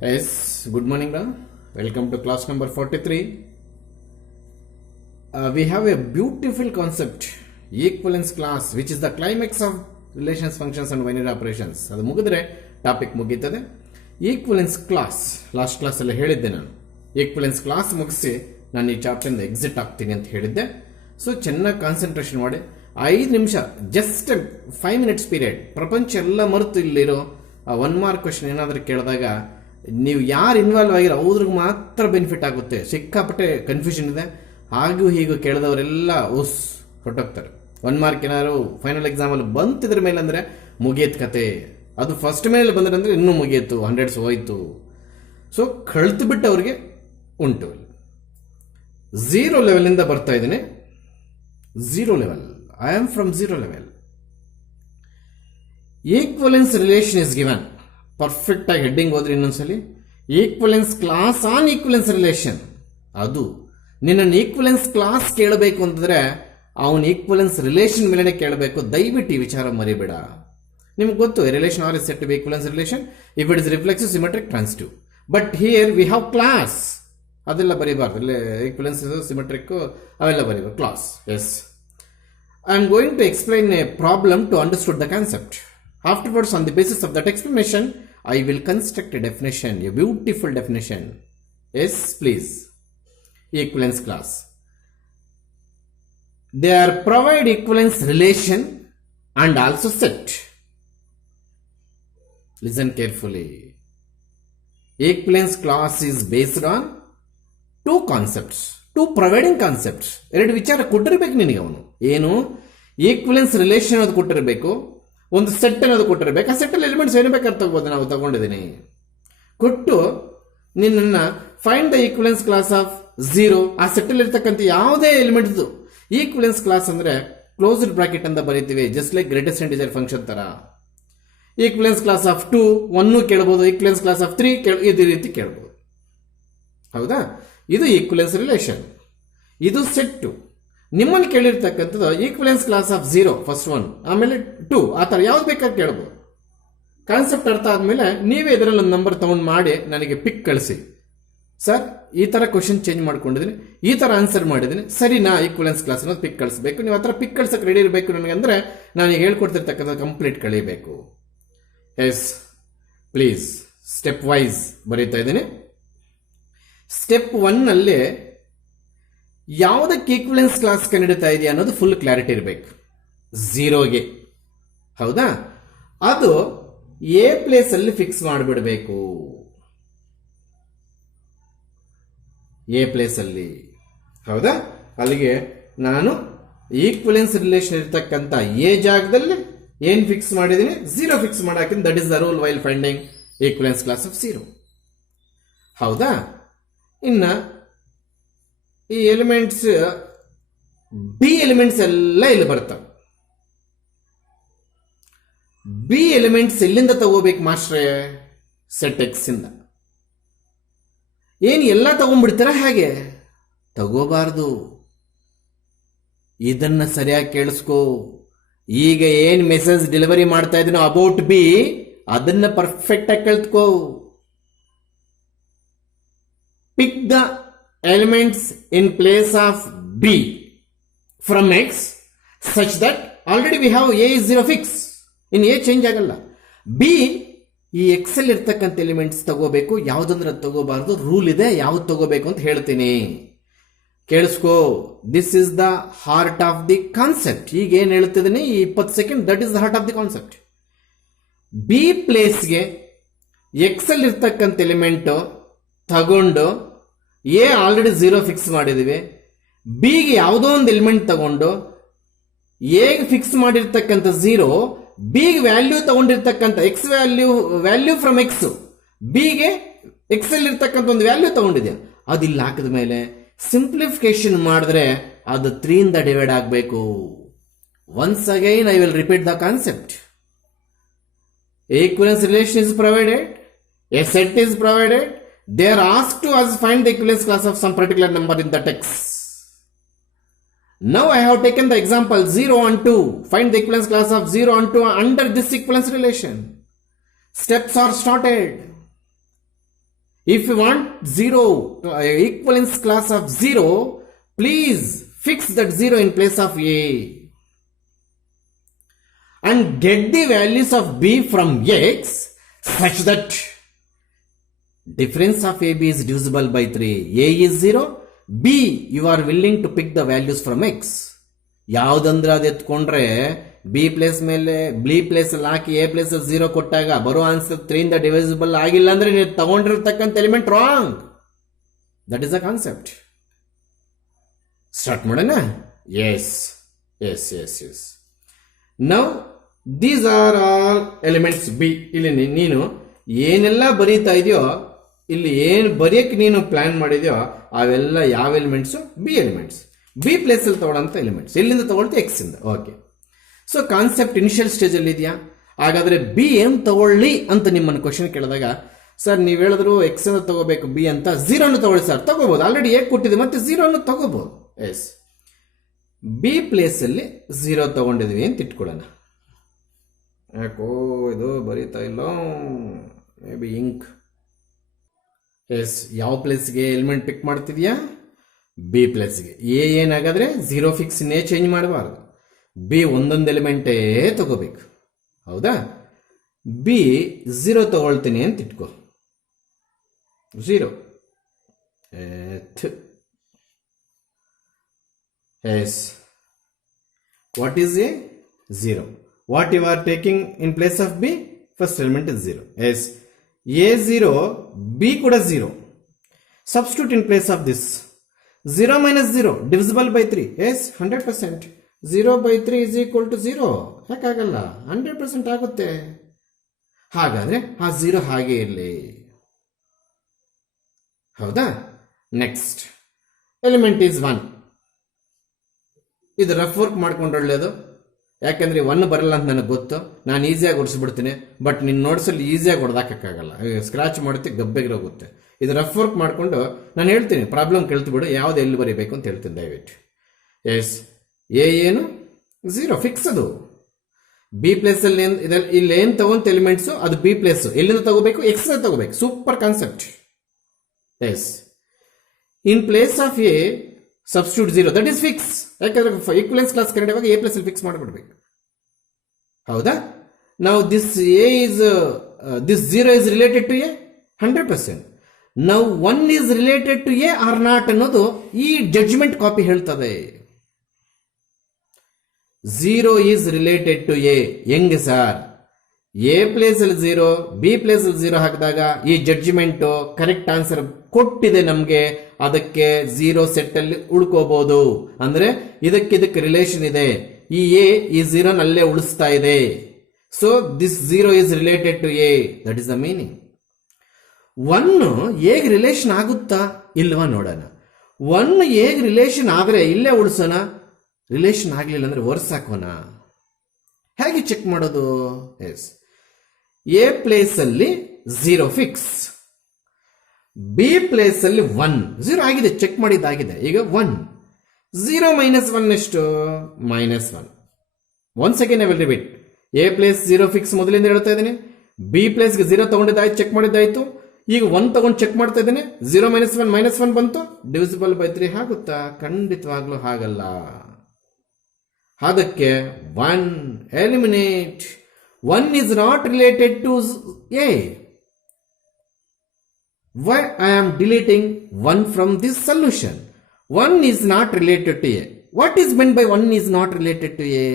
Yes, good morning, da. Welcome to class number 43. We have a beautiful concept, equivalence class, which is the climax of relations, functions and binary operations. ಅದು ಮುಗಿದ್ರೆ topic ಮುಗೀತದೆ. Equivalence class last ಕ್ಲಾಸಲ್ಲಿ ಹೇಳಿದ್ದೆ ನಾನು. Equivalence class ಮುಗಿಸಿ ನಾನು ಈ ಚಾಪ್ಟರ್ನಿಂದ exit ಆಗ್ತೀನಿ ಅಂತ ಹೇಳಿದ್ದೆ. ಸೊ ಚೆನ್ನಾಗಿ ಕಾನ್ಸಂಟ್ರೇಷನ್ ಮಾಡಿ 5 ನಿಮಿಷ, ಜಸ್ಟ್ 5 ಮಿನಿಟ್ಸ್ ಪೀರಿಯಡ್, ಪ್ರಪಂಚ ಎಲ್ಲ ಮರೆತು ಇಲ್ಲಿರೋ 1 ಮಾರ್ಕ್ ಕ್ವಶನ್ ಏನಾದರೂ ಕೇಳಿದಾಗ ನೀವು ಯಾರು ಇನ್ವಾಲ್ವ್ ಆಗಿರೋ ಅವ್ರಿಗೆ ಮಾತ್ರ ಬೆನಿಫಿಟ್ ಆಗುತ್ತೆ. ಸಿಕ್ಕಾಪಟ್ಟೆ ಕನ್ಫ್ಯೂಷನ್ ಇದೆ. ಹಾಗೂ ಹೀಗೂ ಕೇಳಿದವರೆಲ್ಲ ಹೊಟ್ಟೋಗ್ತಾರೆ. 1 ಮಾರ್ಕ್ ಏನಾದ್ರು ಫೈನಲ್ ಎಕ್ಸಾಮಲ್ಲಿ ಬಂತಿದ್ರ ಮೇಲೆ ಅಂದರೆ ಮುಗಿಯತ್ ಕತೆ. ಅದು ಫಸ್ಟ್ ಮೇಲೆ ಬಂದ್ರೆ ಇನ್ನೂ ಮುಗಿಯಿತು, 100s ಹೋಯ್ತು. ಸೊ ಕಳ್ತು ಬಿಟ್ಟು ಅವ್ರಿಗೆ ಉಂಟು. 0 ಲೆವೆಲಿಂದ ಬರ್ತಾ ಇದ್ದೀನಿ. 0 level, I am from 0 level. Equivalence relation is given. Perfect ಆಗಿ ಹೆಡ್ಡಿಂಗ್ ಹೋದ್ರೆ ಇನ್ನೊಂದ್ಸಲಿ, equivalence class on equivalence relation. ಅದು ನಿನ್ನ ಈಕ್ವಲೆನ್ಸ್ ಕ್ಲಾಸ್ ಕೇಳಬೇಕು ಅಂತಂದ್ರೆ ಅವನ ಈಕ್ವಲೆನ್ಸ್ ರಿಲೇಷನ್ ಮೇಲೆ ಕೇಳಬೇಕು. ದಯವಿಟ್ಟು ಈ ವಿಚಾರ ಮರಿಬೇಡ. ನಿಮ್ಗೆ ಗೊತ್ತು, relation R is set to be equivalence relation if it is reflexive, symmetric, transitive. But here we have class. ಅದೆಲ್ಲ ಬರೀಬಾರ್ದು. ಈಕ್ವಲೆನ್ಸ್ ಸಿಮೆಟ್ರಿಕ್ ಅವೆಲ್ಲ ಬರೀಬಾರ್ದು. Class. Yes, I am going to explain a problem to understood the concept. Afterwards, on the basis of that explanation, I will construct a definition, a beautiful definition. Yes, please. Equivalence class. They are provide equivalence relation and also set. Listen carefully. Equivalence class is based on 2 concepts, 2 providing concepts. ಎರಡು ವಿಚಾರ ಕೊಟ್ಟಿರಬೇಕು ನಿನಗೆ. ಅವನು ಏನು equivalence relation ಅದು ಕೊಟ್ಟಿರಬೇಕು, ಒಂದು set ಅನ್ನೋದು ಕೊಟ್ಟಿರಬೇಕು. ಆ ಸೆಟ್ಟಲ್ಲಿ elements ಏನು ಬೇಕಾದ್ರೆ ತಗೋಬೋದು. ನಾವು ತಗೊಂಡಿದ್ದೀನಿ ಕೊಟ್ಟು ನಿನ್ನ find the equivalence class of 0. ಆ ಸೆಟ್ಟಲ್ಲಿ ಇರ್ತಕ್ಕಂಥ ಯಾವುದೇ ಎಲಿಮೆಂಟ್ಸ್ ಈಕ್ವಲೆನ್ಸ್ ಕ್ಲಾಸ್ ಅಂದ್ರೆ ಕ್ಲೋಸ್ಡ್ ಬ್ರಾಕೆಟ್ ಅಂತ ಬರೀತೀವಿ, just like greatest integer function ತರ. ಈಕ್ವಲೆನ್ಸ್ ಕ್ಲಾಸ್ ಆಫ್ 2 1 ಕೇಳಬಹುದು, ಈಕ್ವಲೆನ್ಸ್ ಕ್ಲಾಸ್ ಆಫ್ 3 ಇದೇ ರೀತಿ ಕೇಳಬಹುದು. ಹೌದಾ? ಇದು ಈಕ್ವಲೆನ್ಸ್ ರಿಲೇಷನ್. ಇದು ಸೆಟ್. ನಿಮ್ಮನ್ನು ಕೇಳಿರ್ತಕ್ಕಂಥದ್ದು ಈಕ್ವಲೆನ್ಸ್ ಕ್ಲಾಸ್ ಆಫ್ 0 ಫಸ್ಟ್ 1, ಆಮೇಲೆ 2, ಆ ಥರ ಯಾವ್ದು ಬೇಕಾದ್ರೆ ಕೇಳ್ಬೋದು. ಕಾನ್ಸೆಪ್ಟ್ ಅರ್ಥ ಆದ್ಮೇಲೆ ನೀವೇ ಇದರಲ್ಲಿ ಒಂದು ನಂಬರ್ ತಗೊಂಡು ಮಾಡಿ ನನಗೆ ಪಿಕ್ ಕಳಿಸಿ. ಸರ್, ಈ ಥರ ಕ್ವಶನ್ ಚೇಂಜ್ ಮಾಡ್ಕೊಂಡಿದ್ದೀನಿ, ಈ ಥರ ಆನ್ಸರ್ ಮಾಡಿದ್ದೀನಿ, ಸರಿನಾ ಈಕ್ವಲೆನ್ಸ್ ಕ್ಲಾಸ್ ಅನ್ನೋದು ಪಿಕ್ ಕಳಿಸ್ಬೇಕು. ನೀವು ಆ ಥರ ಪಿಕ್ ಕಳ್ಸಕ್ಕೆ ರೆಡಿ ಇರಬೇಕು ನನಗೆ. ಅಂದರೆ ನಾನು ಈಗ ಹೇಳ್ಕೊಡ್ತಿರ್ತಕ್ಕಂಥ ಕಂಪ್ಲೀಟ್ ಕಳಿಬೇಕು. Yes, please. ಸ್ಟೆಪ್ ವೈಸ್ ಬರೀತಾ ಇದ್ದೀನಿ. ಸ್ಟೆಪ್ 1ನಲ್ಲಿ ಯಾವುದಕ್ಕೆ ಈಕ್ವಲೆನ್ಸ್ ಕ್ಲಾಸ್ ಕಂಡಿಡ್ತಾ ಇದೆಯಾ ಅನ್ನೋದು ಫುಲ್ ಕ್ಲಾರಿಟಿ ಇರಬೇಕು. 0ಗೆ, ಹೌದಾ? ಅದು ಎ ಪ್ಲೇಸ್ ಅಲ್ಲಿ ಫಿಕ್ಸ್ ಮಾಡಿಬಿಡಬೇಕು. ಎ ಪ್ಲೇಸ್ ಅಲ್ಲಿ, ಹೌದಾ? ಅಲ್ಲಿಗೆ ನಾನು ಈಕ್ವಲೆನ್ಸ್ ರಿಲೇಷನ್ ಇರ್ತಕ್ಕಂಥ ಎ ಜಾಗದಲ್ಲಿ ಏನ್ ಫಿಕ್ಸ್ ಮಾಡಿದೀನಿ? 0 ಫಿಕ್ಸ್ ಮಾಡಾಕಿನ್. That is the rule while finding equivalence class of 0. ಹೌದಾ? ಇನ್ನ ಈ ಎಲಿಮೆಂಟ್ಸ್, ಬಿ ಎಲಿಮೆಂಟ್ಸ್ ಎಲ್ಲ ಇಲ್ಲಿ ಬರ್ತವೆ. ಬಿ ಎಲಿಮೆಂಟ್ಸ್ ಎಲ್ಲಿಂದ ತಗೋಬೇಕು ಮಾಸ್ಟ್ರೇ? ಸೆಟ್ ಎಕ್ಸ್ ಇಂದ. ಏನು ಎಲ್ಲ ತಗೊಂಡ್ಬಿಡ್ತೀರ? ಹಾಗೆ ತಗೋಬಾರ್ದು. ಇದನ್ನ ಸರಿಯಾಗಿ ಕೇಳಿಸ್ಕೋ. ಈಗ ಏನ್ ಮೆಸೇಜ್ ಡೆಲಿವರಿ ಮಾಡ್ತಾ ಇದೀನೋ ಅಬೌಟ್ ಬಿ, ಅದನ್ನ ಪರ್ಫೆಕ್ಟ್ ಆಗಿ ಕಲ್ತ್ಕೋ. Pick the elements in place of b from x such that already we have a is 0 fix. in a change ಆಗಲ್ಲ. b ಈ ಎಕ್ಸ್ ಅಲ್ಲಿ ಇರ್ತಕ್ಕಂಥ ಎಲಿಮೆಂಟ್ಸ್ ತಗೋಬೇಕು. ಯಾವುದಂದ್ರೆ ಅದು ತಗೋಬಾರ್ದು. ರೂಲ್ ಇದೆ, ಯಾವ್ದು ತಗೋಬೇಕು ಅಂತ ಹೇಳ್ತೀನಿ, ಕೇಳಿಸ್ಕೋ. This is the heart of the concept. ಈಗ ಏನ್ ಹೇಳ್ತಿದ್ದೀನಿ ಈ 20 second, that is the heart of the concept. B ಪ್ಲೇಸ್ಗೆ ಎಕ್ಸ್ ಅಲ್ಲಿ ಇರ್ತಕ್ಕಂಥ ಎಲಿಮೆಂಟ್ ತಗೊಂಡು, ಎ ಆಲ್ರೆಡಿ 0 ಫಿಕ್ಸ್ ಮಾಡಿದೀವಿ, ಬಿಗೆ ಯಾವುದೋ ಒಂದು ಎಲಿಮೆಂಟ್ ತಗೊಂಡು ಎಗೆ ಫಿಕ್ಸ್ ಮಾಡಿರ್ತಕ್ಕಂಥ 0, ಬಿಗೆ ವ್ಯಾಲ್ಯೂ ತಗೊಂಡಿರ್ತಕ್ಕಂಥ ಎಕ್ಸ್ ವ್ಯಾಲ್ಯೂ ಫ್ರಮ್ ಎಕ್ಸ್, ಬಿಗೆ ಎಕ್ಸ್ ಅಲ್ಲಿ ಇರ್ತಕ್ಕಂಥ ಒಂದು ವ್ಯಾಲ್ಯೂ ತಗೊಂಡಿದೆ. ಅದು ಇಲ್ಲಿ ಹಾಕಿದ ಮೇಲೆ ಸಿಂಪ್ಲಿಫಿಕೇಶನ್ ಮಾಡಿದ್ರೆ ಅದು 3 ಇಂದ ಡಿವೈಡ್ ಆಗಬೇಕು. Once again I will repeat the concept. Equivalence relation is provided, A set is provided. They are asked to us find the equivalence class of some particular number in the text. Now I have taken the example 0 and 2. Find the equivalence class of 0 and 2 under this equivalence relation. Steps are started. If you want zero equivalence class of 0, please fix that 0 in place of A and get the values of B from X such that difference of AB is divisible by 3. A is 0, B you are willing to pick the values from X. ಯಾವುದಂದ್ರೆ ಅದು ಎತ್ಕೊಂಡ್ರೆ B place ಮೇಲೆ B place ಅಲ್ಲಿ ಹಾಕಿ A place 0 ಕೊಟ್ಟಾಗ ಬರೋ answer 3 ಇಂದ divisible ಆಗಿಲ್ಲ ಅಂದ್ರೆ ನೀವು ತಗೊಂಡಿರ್ತಕ್ಕಂಥ element wrong. That is a concept. Start ಮಾಡೋಣ. Yes yes yes yes now these are all elements B. ಇಲ್ಲಿ ನೀನು ಏನೆಲ್ಲ ಬರೀತಾ ಇದೆಯೋ, ಇಲ್ಲಿ ಏನು ಬರೆಯಕ್ಕೆ ನೀನು ಪ್ಲಾನ್ ಮಾಡಿದ್ಯೋ ಅವೆಲ್ಲ ಯಾವ elements? B elements. B place ಅಲ್ಲಿ ತಗೊಳ್ಳೋಂಥ ಎಲಿಮೆಂಟ್ಸ್. ಎಲ್ಲಿಂದ ತಗೊಳ್ತೀವಿ? ಎಕ್ಸ್ ಇಂದ. Okay. So concept initial stage ಅಲ್ಲಿ ಇದೆಯಾ? ಹಾಗಾದ್ರೆ ಬಿ ಏನ್ ತಗೊಳ್ಳಿ ಅಂತ ನಿಮ್ಮನ್ನು ಕ್ವಶನ್ ಕೇಳಿದಾಗ, ಸರ್ ನೀವು ಹೇಳಿದ್ರು ಎಕ್ಸ್ ಅನ್ನು ತಗೋಬೇಕು ಬಿ ಅಂತ, 0 ತಗೊಳ್ಳಿ ಸರ್. ತಗೋಬಹುದು, ಆಲ್ರೆಡಿ ಏ ಕೊಟ್ಟಿದೆ, ಮತ್ತೆ 0 ತಗೋಬಹುದು. ಎಸ್, ಬಿ ಪ್ಲೇಸ್ ಅಲ್ಲಿ 0 ತಗೊಂಡಿದ್ವಿ ಅಂತ ಇಟ್ಕೊಳ್ಳೋಣ. ಯಾಕೋ ಇದು ಬರೀತಾ ಇಲ್ಲ, ಮೇ ಬಿ ಇಂಕ್. ಎಸ್, ಯಾವ ಪ್ಲೇಸ್ಗೆ ಎಲಿಮೆಂಟ್ ಪಿಕ್ ಮಾಡ್ತಿದ್ಯಾ? ಬಿ ಪ್ಲೇಸ್ಗೆ. ಏನಾಗಾದ್ರೆ 0 ಫಿಕ್ಸ್ ನೇ ಚೇಂಜ್ ಮಾಡಬಾರ್ದು. ಬಿ ಒಂದೊಂದು ಎಲಿಮೆಂಟೇ ತಗೋಬೇಕು. ಹೌದಾ? ಬಿ 0 ತಗೊಳ್ತೀನಿ ಅಂತ ಇಟ್ಕೋ. 0. Yes, what is A? 0. What you are taking in place of B? First element is 0. Yes. A 0, B kuda 0. Substitute in place of this. 0 minus 0, divisible by 3. Yes, 100%. 0 by 3 is equal to 0. ಯಾಕಾಗಲ್ಲ? 100% ಆಗುತ್ತೆ. ಹಾಗಾದ್ರೆ ಆ 0 ಹಾಗೆ ಇರಲಿ. ಹೌದಾ? Next element is 1. ಇದು rough work ಮಾಡ್ಕೊಂಡು ಒಳ್ಳೆಯದು. ಯಾಕಂದ್ರೆ 1 ಬರಲ್ಲ ಅಂತ ನನಗೆ ಗೊತ್ತು, ನಾನು ಈಸಿಯಾಗಿ ಹೊಡಿಸ್ಬಿಡ್ತೀನಿ. ಬಟ್ ನಿನ್ನ ನೋಟ್ಸಲ್ಲಿ ಈಸಿಯಾಗಿ ಹೊಡೆದಾಕಕ್ಕಾಗಲ್ಲ, ಸ್ಕ್ರಾಚ್ ಮಾಡುತ್ತೆ, ಗಬ್ಬೆಗಿರೋಗುತ್ತೆ. ಇದು ರಫ್ ವರ್ಕ್ ಮಾಡಿಕೊಂಡು ನಾನು ಹೇಳ್ತೀನಿ, ಪ್ರಾಬ್ಲಮ್ ಕೇಳ್ತಿಬಿಡು, ಯಾವ್ದು ಎಲ್ಲಿ ಬರೀಬೇಕು ಅಂತ ಹೇಳ್ತೀನಿ ದಯವಿಟ್ಟು. ಎಸ್, ಎ ಏನು? 0 ಫಿಕ್ಸ್. ಅದು ಬಿ ಪ್ಲೇಸ್ ಅಲ್ಲಿ ಇಲ್ಲಿ ಏನು ತಗೊಂತ ಎಲಿಮೆಂಟ್ಸು ಅದು ಬಿ ಪ್ಲೇಸ್. ಎಲ್ಲಿಂದ ತಗೋಬೇಕು? ಎಕ್ಸ್ ತಗೋಬೇಕು. Super concept. Yes, in place of A substitute 0, that is fix. ಯಾಕಂದ್ರೆ ಈಕ್ವಲೆನ್ಸ್ ಕ್ಲಾಸ್ ಕರೆಯುವಾಗ ಎ ಪ್ಲಸ್ ಅಲ್ಲಿ ಫಿಕ್ಸ್ ಮಾಡಿಬಿಡ್ಬೇಕು. ಹೌದಾ? ನಾವು this A is this 0 is related to A 100%. ನಾವು 1 is related to A or not ಅನ್ನೋದು ಈ ಜಡ್ಜ್ಮೆಂಟ್ ಕಾಪಿ ಹೇಳ್ತದೆ. 0 ಈಸ್ ರಿಲೇಟೆಡ್ ಟು ಎ. ಹೆಂಗೆ ಸರ್? ಎ ಪ್ಲೇಸ್ ಅಲ್ಲಿ 0, ಬಿ ಪ್ಲೇಸ್ ಅಲ್ಲಿ 0 ಹಾಕಿದಾಗ ಈ ಜಡ್ಜ್ಮೆಂಟ್ ಕರೆಕ್ಟ್ ಆನ್ಸರ್ ಕೊಟ್ಟಿದೆ ನಮ್ಗೆ, ಅದಕ್ಕೆ 0 ಸೆಟ್ ಅಲ್ಲಿ ಉಳ್ಕೋಬಹುದು. ಅಂದ್ರೆ ಇದಕ್ಕೆ ರಿಲೇಷನ್ ಇದೆ. ಈ ಎ ಈ 0 ನಲ್ಲೇ ಉಳಿಸ್ತಾ ಇದೆ. So this 0 is related to A. That is the meaning. 1 ಹೇಗೆ ರಿಲೇಷನ್ ಆಗುತ್ತಾ ಇಲ್ವಾ ನೋಡೋಣ. 1 ಹೇಗೆ ರಿಲೇಷನ್ ಆದ್ರೆ ಇಲ್ಲೇ ಉಳಿಸೋಣ, ರಿಲೇಷನ್ ಆಗ್ಲಿಲ್ಲ ಅಂದ್ರೆ ವರ್ಸ್ ಹಾಕೋಣ. ಹೇಗೆ ಚೆಕ್ ಮಾಡೋದು? ಎಸ್, ಎ ಪ್ಲೇಸ್ ಅಲ್ಲಿ 0 ಫಿಕ್ಸ್, ಬಿ ಪ್ಲೇಸ್ ಅಲ್ಲಿ 1 0 ಆಗಿದೆ, ಚೆಕ್ ಮಾಡಿದ್ದಾಗಿದೆ. ಈಗ 1 0 ಮೈನಸ್ 1 ಎಷ್ಟು? -1. Once again I will repeat. A place 0 fix ಮೊದಲಿಂದ ಹೇಳ್ತಾ ಇದ್ದೀನಿ. ಬಿ ಪ್ಲೇಸ್ಗೆ 0 ತಗೊಂಡಿದ್ದಾಯ್ತು, ಚೆಕ್ ಮಾಡಿದ್ದಾಯ್ತು. ಈಗ 1 ತಗೊಂಡು ಚೆಕ್ ಮಾಡ್ತಾ ಇದ್ದೇನೆ. 0 - 1 -1 ಬಂತು, ಡಿವಿಸಿಬಲ್ ಬೈ 3 ಆಗುತ್ತಾ? ಖಂಡಿತವಾಗ್ಲೂ ಹಾಗಲ್ಲ. ಅದಕ್ಕೆ 1 eliminate. 1 is not related to A. Why I am deleting 1 from this solution? 1 is not related to A. What is meant by 1 is not related to A?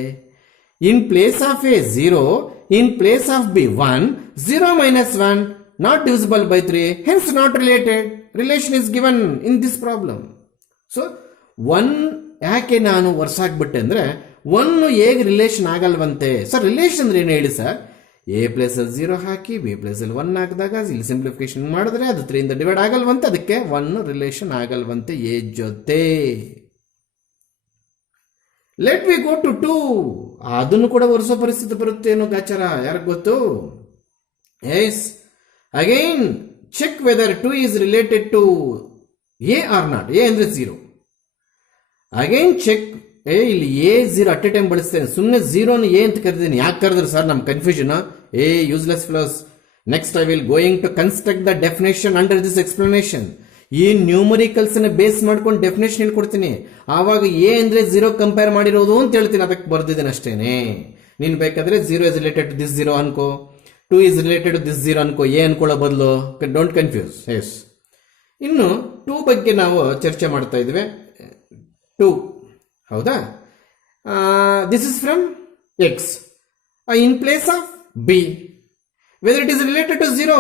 In place of A 0, in place of B 1, 0 minus 1 not divisible by 3, hence not related. Relation is given in this problem. So 1 ಯಾಕೆ ನಾನು ವರ್ಷಾಗ್ಬಿಟ್ಟೆ ಅಂದ್ರೆ 1 ಹೇಗೆ relation ಆಗಲ್ವಂತೆ. Sir relation ಅಂದ್ರೆ ಏನು ಹೇಳಿ sir? A place ಅಲ್ಲಿ 0 ಹಾಕಿ B place ಅಲ್ಲಿ 1 ಹಾಕಿದಾಗ ಇಲ್ಲಿ ಸಿಂಪ್ಲಿಫಿಕೇಶನ್ ಮಾಡಿದ್ರೆ ಅದು 3 ಇಂದ ಡಿವೈಡ್ ಆಗಲ್ವಂತೆ, ಅದಕ್ಕೆ 1 ರಿಲೇಷನ್ ಆಗಲ್ವಂತೆ ಎ ಜೊತೆ. Let we go to 2. ಅದನ್ನು ಕೂಡ ಒರೆಸೋ ಪರಿಸ್ಥಿತಿ ಬರುತ್ತೆ ಏನೋ ಗಾಚಾರ, ಯಾರಿಗೆ ಗೊತ್ತು? Yes, again check whether 2 is related to A or not. A ಅಂದ್ರೆ 0. Again check. ಇಲ್ಲಿ ಎ 0 ಅಟ್ ಎ ಟೈಮ್ ಬಳಸ್ತೇನೆ, ಸುಮ್ಮನೆ 0 ಎ ಅಂತ ಕರೆದಿದ್ದೀನಿ. ಯಾಕೆ ಕರೆದ್ರೆ ಸರ್? ನಮ್ಮ confusion. A useless plus next I will going to construct the definition under this explanation. ಈ ನ್ಯೂಮರಿಕಲ್ಸ್ ನ ಬೇಸ್ ಮಾಡ್ಕೊಂಡು ಡೆಫಿನೇಷನ್ ಹೇಳ್ಕೊಡ್ತೀನಿ. ಆವಾಗ ಎ ಅಂದ್ರೆ 0 ಕಂಪೇರ್ ಮಾಡಿರೋದು ಅಂತ ಹೇಳ್ತೀನಿ, ಅದಕ್ಕೆ ಬರ್ದಿದ್ದೀನಿ ಅಷ್ಟೇನೆ. ನೀನ್ ಬೇಕಾದ್ರೆ 0 ಇಸ್ ರಿಲೇಟೆಡ್ ಟು ದಿಸ್ 0 ಅನ್ಕೋ, 2 ಇಸ್ ರಿಲೇಟೆಡ್ ಟು ದಿಸ್ 0 ಅನ್ಕೋ, ಎ ಅನ್ಕೊಳ್ಳೋ ಬದಲು. Don't confuse. ಎಸ್, ಇನ್ನು 2 ಬಗ್ಗೆ ನಾವು ಚರ್ಚೆ ಮಾಡ್ತಾ ಇದ್ವಿ. 2 ಹೌದಾ, this is from X in place of B. Whether it is related to 0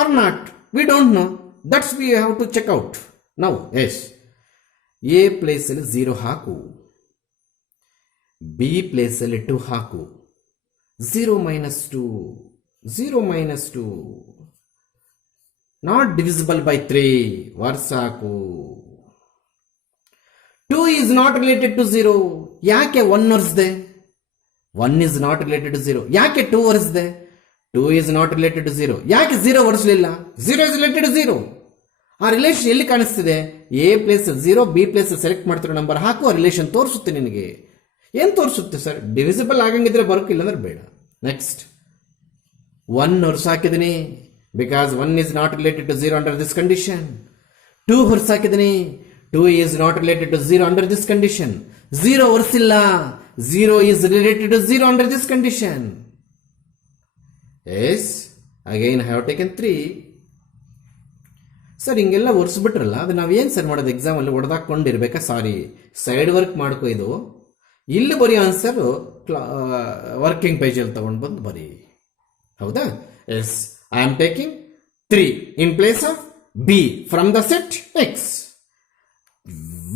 or not, we don't know. That's we have to check out now. Yes, A place ಅಲ್ಲಿ 0 ಹಾಕು, B place ಅಲ್ಲಿ 2 ಹಾಕು. 0 minus 2, 0 minus 2, not divisible by 3, ವರ್ಸ್ ಹಾಕು. 2 is not related to 0. ಯಾಕೆ 1 ವರ್ಸ್ದೆ? 1 is not related to 0. ಯಾಕೆ 2 ವರ್ಸ್ದೆ? 2 is not related to 0. ಯಾಕೆ 0 ವರ್ಸ್ಲಿಲ್ಲ? 0 is related to 0. ಆ ರಿಲೇಷನ್ ಎಲ್ಲಿ ಕಾಣಿಸ್ತಿದೆ? A place 0, B place select ಮಾಡ್ತಿರೋ ನಂಬರ್ ಹಾಕು, ಆ ರಿಲೇಷನ್ ತೋರಿಸುತ್ತೆ ನಿನಗೆ. ಏನ್ ತೋರಿಸುತ್ತೆ ಸರ್? ಡಿವಿಸಿಬಲ್ ಆಗಂಗಿದ್ರೆ ಬರೋಕ್ಕಿಲ್ಲ ಅಂದ್ರೆ ಬೇಡ. ನೆಕ್ಸ್ಟ್ 1 ಹೊರಸ್ ಹಾಕಿದೀನಿ, because 1 is not related to 0 under this condition. 2 ಹೊರಸ್ ಹಾಕಿದೀನಿ, 2 is not related to 0 under this condition. 0 ಹೊರಸಿಲ್ಲ, 0 is related to 0 under this condition. Yes, again I have taken 3. Sir ಹಿಂಗೆಲ್ಲ ಒರೆಸ್ಬಿಟ್ರಲ್ಲ, ಅದು ನಾವೇನು ಸರ್ ಮಾಡೋದು? ಎಕ್ಸಾಮಲ್ಲಿ ಹೊಡೆದಾಕೊಂಡಿರ್ಬೇಕಾ? ಸಾರಿ, ಸೈಡ್ ವರ್ಕ್ ಮಾಡ್ಕೋ. ಇದು ಇಲ್ಲಿ ಬರೀ ಆನ್ಸರ್ ವರ್ಕಿಂಗ್ ಪೇಜಲ್ಲಿ ತಗೊಂಡು ಬಂದು ಬರೀ. ಹೌದಾ? Yes, I am taking 3 in place of B from the set X.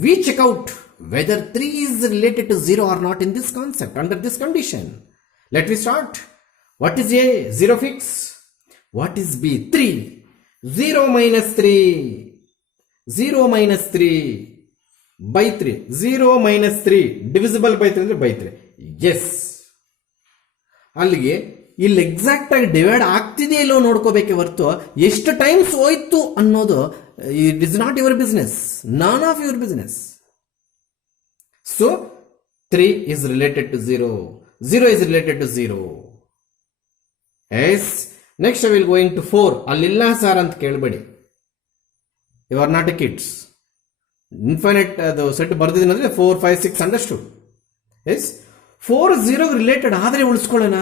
We check out whether 3 is related to 0 or not in this concept under this condition. Let me start. What is A? 0 fix. What is B? 3. 0 minus 3. 0 minus 3 by 3. 0 minus 3 divisible by 3 by 3. Yes. ಅಲ್ಲಿಗೆ ಇಲ್ಲಿ exact ಆಗಿ divide ಆಗ್ತಿದೆಯೋ ಇಲ್ಲೋ ನೋಡ್ಕೋಬೇಕೆ ಹೊರತು ಎಷ್ಟು times ಹೋಯ್ತು ಅನ್ನೋದು it is not your business, non of your business. So 3 is related to 0, 0 is related to 0. Yes, next I will going to 4. ಅಲ್ಲಿಲ್ಲ sir ಅಂತ ಕೇಳಬೇಡಿ, you are not a kids. Infinite ಅದು set ಬರ್ದಿದ್ದೀನಿ ಅಂದ್ರೆ 4, 5, 6 understood. S, 4 0 related ಆದರೆ ಉಳಿಸ್ಕೊಳ್ಳೋಣ,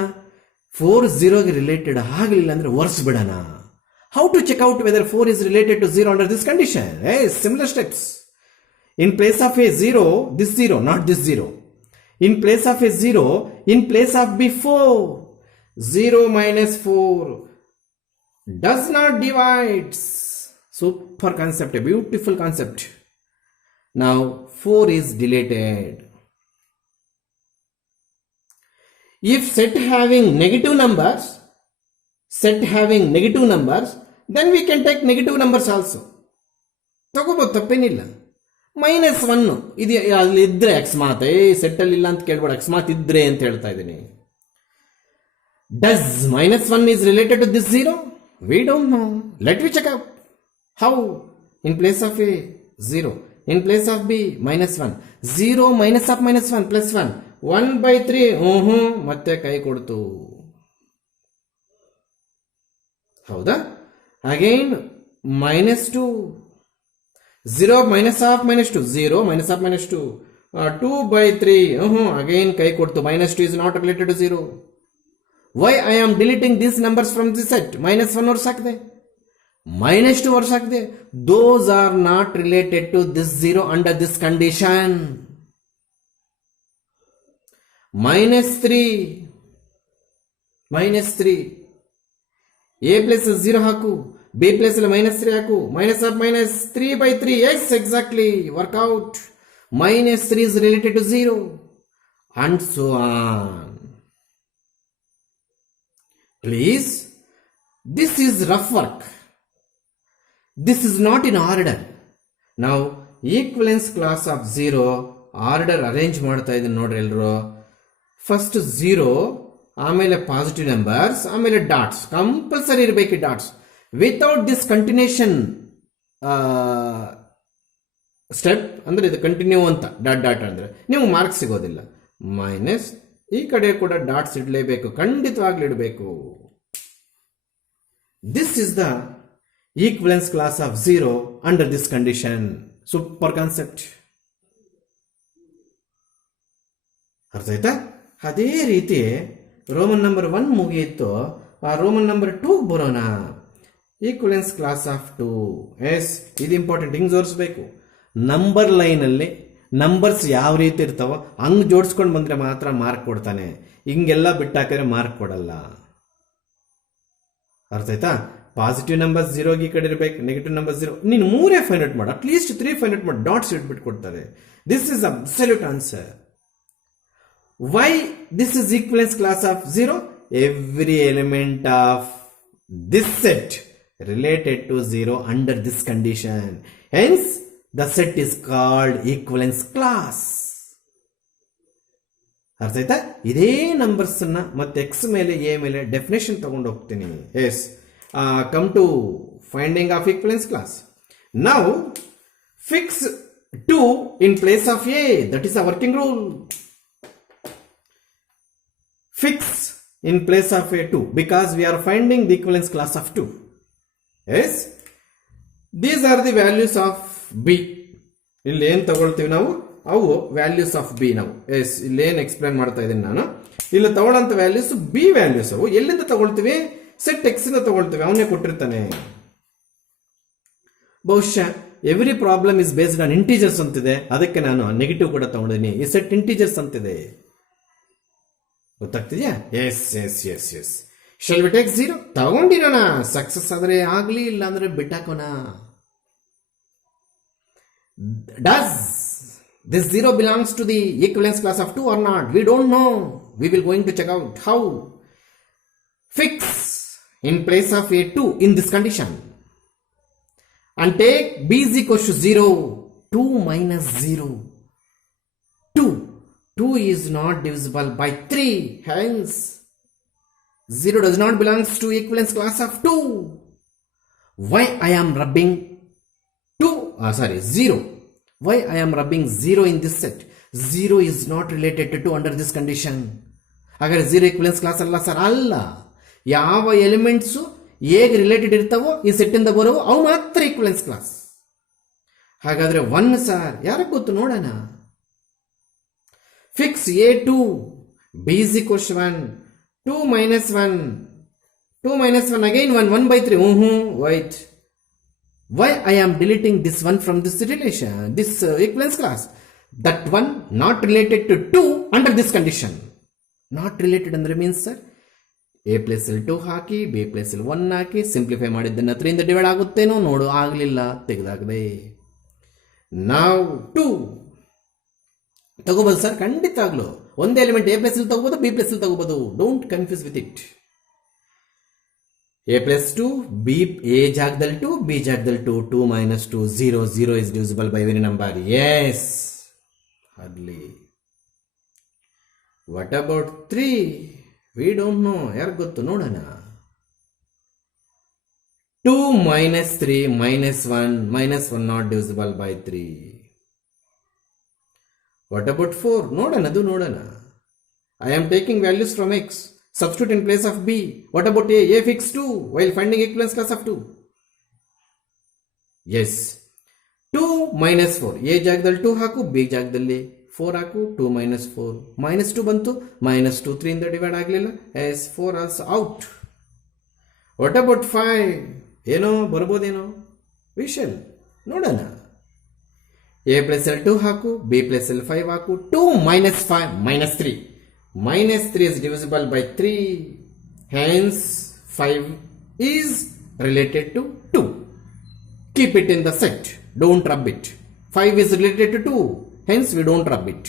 4 0 related ಆಗಲಿಲ್ಲ ಅಂದ್ರೆ ಒರೆಸ್ಬಿಡೋಣ. How to check out whether 4 is related to 0 under this condition? Yes, similar steps. In place of a 0, this 0, not this 0. In place of a 0, in place of B 4. 0 minus 4 does not divide. Super concept, a beautiful concept. Now 4 is deleted. If set having negative numbers, then we can take negative numbers also. ತಗೋಬಹುದು, ತಪ್ಪೇನಿಲ್ಲ. -1 ಇದು ಅಲ್ಲಿ ಇದ್ರೆ ಅಕಸ್ಮಾತ್, set ಅಲ್ಲಿ ಇಲ್ಲ ಅಂತ ಕೇಳ್ಬೇಡ, ಅಕಸ್ಮಾತ್ ಇದ್ರೆ ಅಂತ ಹೇಳ್ತಾ ಇದ್ದೀನಿ. Does -1 is related to this 0? We don't know. Let me check out. How? In place of A 0, in place of B -1. 0 minus of -1 plus 1, 1 by 3. ಮತ್ತೆ ಕೈ ಕೊಡ್ತು. ಹೌದಾ? Again -2. 0 minus of -2, 0 minus of -2, 2 by 3. Again ಕೈ ಕೊಡ್ತು. -2 is not related to 0. Why I am deleting these numbers from this set? -1 ವರ್ಷ ಹಾಕಿದೆ, -2 ವರ್ಷ ಹಾಕಿದೆ. Those are not related to this 0 under this condition. -3. A place 0 ಹಾಕು, B place -3 ಹಾಕು, -3 by 3. Yes, exactly. Work out. -3 is related to 0 and so on. Please, this is rough work. This is not in order. Now, equivalence class of 0 order arrange ಮಾಡ್ತಾ ಇದ್ದೀನಿ ನೋಡ್ರಿ ಎಲ್ರು. First 0, ಆಮೇಲೆ positive numbers, ಆಮೇಲೆ dots. Compulsory ಇರಬೇಕು dots. Without this continuation step ಅಂದ್ರೆ ಇದು continue ಅಂತ ಡಾಟ್ ಅಂದ್ರೆ ನೀವು ಮಾರ್ಕ್ಸ್ ಸಿಗೋದಿಲ್ಲ. ಮೈನಸ್ ಈ ಕಡೆ ಕೂಡ ಡಾಟ್ಸ್ ಇಡಲೇಬೇಕು, ಖಂಡಿತವಾಗ್ಲೂ ಇಡಬೇಕು. This is the equivalence class of 0 under this condition. Super concept. ಅರ್ಥ ಆಯ್ತಾ? ಅದೇ ರೀತಿ ರೋಮನ್ ನಂಬರ್ 1 ಮುಗಿಯಿತು, ಆ ರೋಮನ್ ನಂಬರ್ 2 ಬರೋಣ. Equivalence class of 2. ಎಸ್, ಇದು ಇಂಪಾರ್ಟೆಂಟ್. ಹಿಂಗೆ ಜೋಡಿಸ್ಬೇಕು. ನಂಬರ್ ಲೈನಲ್ಲಿ ನಂಬರ್ಸ್ ಯಾವ ರೀತಿ ಇರ್ತಾವೋ ಹಂಗೆ ಜೋಡಿಸ್ಕೊಂಡು ಬಂದರೆ ಮಾತ್ರ ಮಾರ್ಕ್ ಕೊಡ್ತಾನೆ. ಹಿಂಗೆಲ್ಲ ಬಿಟ್ಟಾಕಿದ್ರೆ ಮಾರ್ಕ್ ಕೊಡಲ್ಲ. ಅರ್ಥ ಆಯ್ತಾ? ಪಾಸಿಟಿವ್ ನಂಬರ್ 0 ಈ ಕಡೆ ಇರಬೇಕು, ನೆಗೆಟಿವ್ ನಂಬರ್ 0. ನೀನು 3 ಫೈಂಡ್ ಔಟ್ ಮಾಡು, ಅಟ್ಲೀಸ್ಟ್ 3 ಫೈಂಡ್ ಔಟ್ ಮಾಡಿ, ಡಾಟ್ಸ್ ಇಟ್ಬಿಟ್ಟು ಕೊಡ್ತಾರೆ. This is absolute answer. Why this is equivalence class of 0? Every element of this set related to 0 under this condition. Hence, the set is called equivalence class. ಅರ್ಥ ಆಯ್ತಾ? ಇದೇ numbers ಅನ್ನ ಮತ್ತೆ X ಮೇಲೆ A ಮೇಲೆ definition ತಗೊಂಡು ಹೋಗ್ತೀನಿ. Yes, come to finding of equivalence class. Now fix 2 in place of a. That is a working rule. Fix in place of a 2 because we are finding the equivalence class of 2. Yes, these are the values of b. ಇಲ್ಲಿ ಏನು ತಗೊಳ್ತೀವಿ ನಾವು, ಅವು values of B. ನಾವು S, ಇಲ್ಲಿ ಏನು explain ಮಾಡ್ತಾ ಇದ್ದೀನಿ ನಾನು, ಇಲ್ಲಿ ತಗೊಳ್ಳೋಂಥ ವ್ಯಾಲ್ಯೂಸ್ ಬಿ ವ್ಯಾಲ್ಯೂಸ್. ಅವು ಎಲ್ಲಿಂದ ತಗೊಳ್ತೀವಿ? ಸೆಟ್ ಎಕ್ಸ್ ಇಂದ ತಗೊಳ್ತೀವಿ, ಅವನೇ ಕೊಟ್ಟಿರ್ತಾನೆ. ಬಹುಶಃ every problem is based on integers ಅಂತಿದೆ, ಅದಕ್ಕೆ ನಾನು ನೆಗೆಟಿವ್ ಕೂಡ ತಗೊಂಡಿದ್ದೀನಿ. ಈ ಸೆಟ್ ಇಂಟೀಜರ್ಸ್ ಅಂತಿದೆ, ಗೊತ್ತಾಗ್ತಿದ್ಯಾ? Yes yes yes yes. Shall we take 0? ತಗೊಂಡಿರೋಣ. ಸಕ್ಸಸ್ ಆದರೆ ಆಗ್ಲಿ, ಇಲ್ಲ ಅಂದ್ರೆ ಬಿಟ್ಟಾಕೋಣ. Does this 0 belongs to the equivalence class of 2 or not? We don't know. We will going to check out how. Fix in place of a 2 in this condition and take b is equals to 0. 2 minus 0. 2 is not divisible by 3. Hence, 0 does not belong to equivalence class of 2. Why I am rubbing 0? Why I am rubbing 0 in this set? 0 is not related to 2 under this condition. ಹಾಗಾದ್ರೆ 0 equivalence class ಅಲ್ಲ sir, ಅಲ್ಲ. ಯಾವ elements ಹೇಗೆ related ಇರ್ತಾವೋ ಈ set ಇಂದ ಬರೋವು ಅವು ಮಾತ್ರ equivalence class. ಹಾಗಾದ್ರೆ 1 ಸರ್, ಯಾರಿಗೆ ಗೊತ್ತು ನೋಡೋಣ. Fix a2, b is equals to 1, 2 minus 1, 2 minus 1 again 1 by 3. Wait. Why I am deleting this one from this relation, this equivalence class? That one not related to 2 under this condition. Not related ಅಂದ್ರೆ means sir, a place ಅಲ್ಲಿ 2 ಹಾಕಿ b place ಅಲ್ಲಿ 1 ಹಾಕಿ simplify ಮಾಡಿದ್ದನ್ನ 3 ಇಂದ divide ಆಗುತ್ತೇನೋ ನೋಡು, ಆಗಲಿಲ್ಲ, ತೆಗೆದಾಕದೆ. Now 2 ತಗೋಬಹುದು sir, ಖಂಡಿತ ಆಗ್ಲು. ಒಂದೇ element A plus ಅಲ್ಲಿ ತಗೋಬಹುದು, ಬಿ ಪ್ಲಸ್ ಅಲ್ಲಿ ತಗೋಬಹುದು. Don't confuse with it. a plus 2, b a ಜಾಗದಲ್ಲಿ 2, b ಜಾಗದಲ್ಲಿ 2, 2 minus 2, 0. 0 is divisible by any number. Yes, hardly. What about 3? We don't know. ಯಾರು ಗೊತ್ತು ನೋಡೋಣ. 2 minus 3 minus 1 not divisible by 3. What about 4? ನೋಡೋಣ, ಅದು ನೋಡೋಣ. I am taking values from x. Substitute in place of b. What about a? A fix 2 while finding equivalence class of 2. Yes. 2 minus 4. A ಜಾಗದಲ್ಲಿ 2 ಹಾಕು, b ಜಾಗದಲ್ಲಿ 4 ಹಾಕು. 2 minus 4. Minus 2 ಬಂತು. Minus 2 3 ಇಂದ divide ಆಗಲಿಲ್ಲ. S 4 also out. What about 5? ಏನೋ ಬರ್ಬೋದೇನೋ? We shall. ನೋಡೋಣ. a plus l 2 ಹಾಕು, b plus l 5 ಹಾಕು. 2 minus 5 minus 3. Minus 3 is divisible by 3. Hence 5 is related to 2. Keep it in the set. Don't rub it. 5 is related to 2. Hence we don't rub it.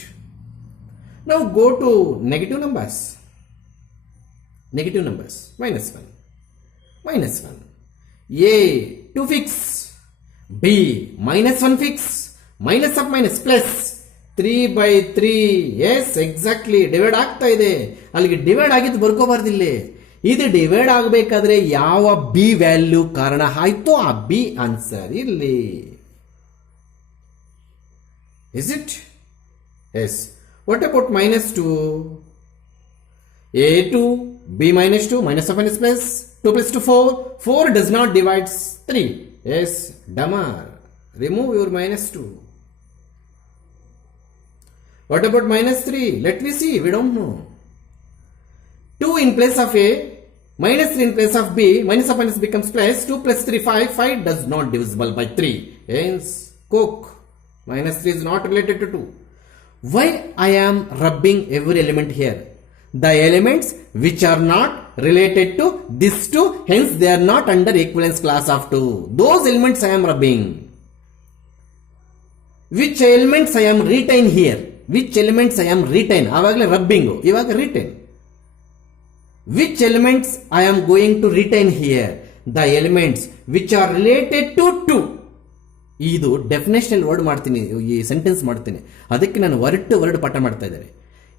Now go to negative numbers. Negative numbers. Minus 1. Minus 1. A 2 fix. B minus 1 fix. Minus of minus plus 3 by 3. Yes, exactly divide ಆಗ್ತಾ ಇದೆ. ಅಲ್ಲಿಗೆ divide ಆಗಿದ್ದು ಬರ್ಕೋಬಾರ್ದಿಲ್ಲಿ. ಇದು divide ಆಗಬೇಕಾದ್ರೆ ಯಾವ B value ಕಾರಣ ಆಯ್ತೋ ಆ ಬಿ ಆನ್ಸರ್ ಇಲ್ಲಿ. Is it? Yes. What about minus 2? a2 b minus 2 minus of minus plus 2 plus 2 4. 4 does not divide 3. Yes, Damar. Remove your minus 2. What about minus 3? Let me see. We don't know. 2 in place of A, minus 3 in place of B, minus of minus becomes plus. 2 plus 3, 5. 5 does not divisible by 3. Hence, Coke. Minus 3 is not related to 2. Why I am rubbing every element here? The elements which are not related to this 2, hence they are not under equivalence class of 2. Those elements I am rubbing. Which elements I am retain here? Which elements I am retain? Avagale rubbing. Ivaga retain. Which elements I am going to retain here? The elements which are related to 2. ಇದು ಡೆಫಿನೇಷನಲ್ word ಮಾಡ್ತೀನಿ, ಈ sentence ಮಾಡ್ತೀನಿ. ಅದಕ್ಕೆ ನಾನು word ಪಾಠ ಮಾಡ್ತಾ ಇದ್ದಾರೆ.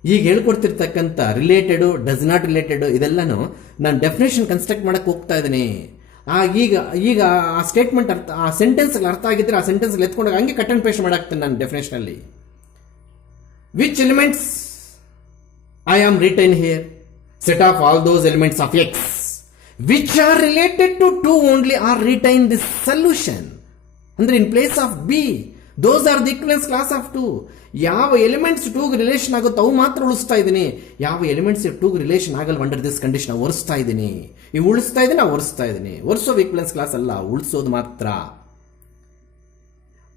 ಈಗ ಹೇಳ್ಕೊಡ್ತಿರ್ತಕ್ಕಂಥ ರಿಲೇಟೆಡು, ಡಸ್ ನಾಟ್ ರಿಲೇಟೆಡು ಇದೆಲ್ಲನೂ ನಾನು ಡೆಫಿನೇಷನ್ ಕನ್ಸ್ಟ್ರಕ್ಟ್ ಮಾಡಕ್ಕೆ ಹೋಗ್ತಾ ಇದ್ದೀನಿ. ಈಗ ಆ ಸ್ಟೇಟ್ಮೆಂಟ್ ಅರ್ಥ, ಆ ಸೆಂಟೆನ್ಸ್ ಅರ್ಥ ಆಗಿದ್ರೆ ಆ ಸೆಂಟೆನ್ಸ್ ಎತ್ಕೊಂಡಾಗ ಹಂಗೆ ಕಟ್ ಅಂಡ್ ಪೇಸ್ಟ್ ಮಾಡಾಕ್ತೇನೆ ನಾನು ಡೆಫಿನೇಷನಲ್ಲಿ. Which elements I am retain here? Set of all those elements of X which are related to 2 only are retain this solution. ಅಂದ್ರೆ in place of B, those are the equivalence class of 2. ಯಾವ elements 2 relation ಆಗುತ್ತೋ ಅವು ಮಾತ್ರ ಉಳಿಸ್ತಾ ಇದ್ದೀನಿ. ಯಾವ elements 2 relation ಆಗಲ್ಲ under this condition ಒರೆಸ್ತಾ ಇದ್ದೀನಿ. ಇವು ಉಳಿಸ್ತಾ ಇದ್ದೀನಿ, ಒರೆಸ್ತಾ ಇದ್ದೀನಿ. ಒರೆಸೋ ಈಕ್ವಲೆನ್ಸ್ ಕ್ಲಾಸ್ ಅಲ್ಲ, ಉಳಿಸೋದು ಮಾತ್ರ.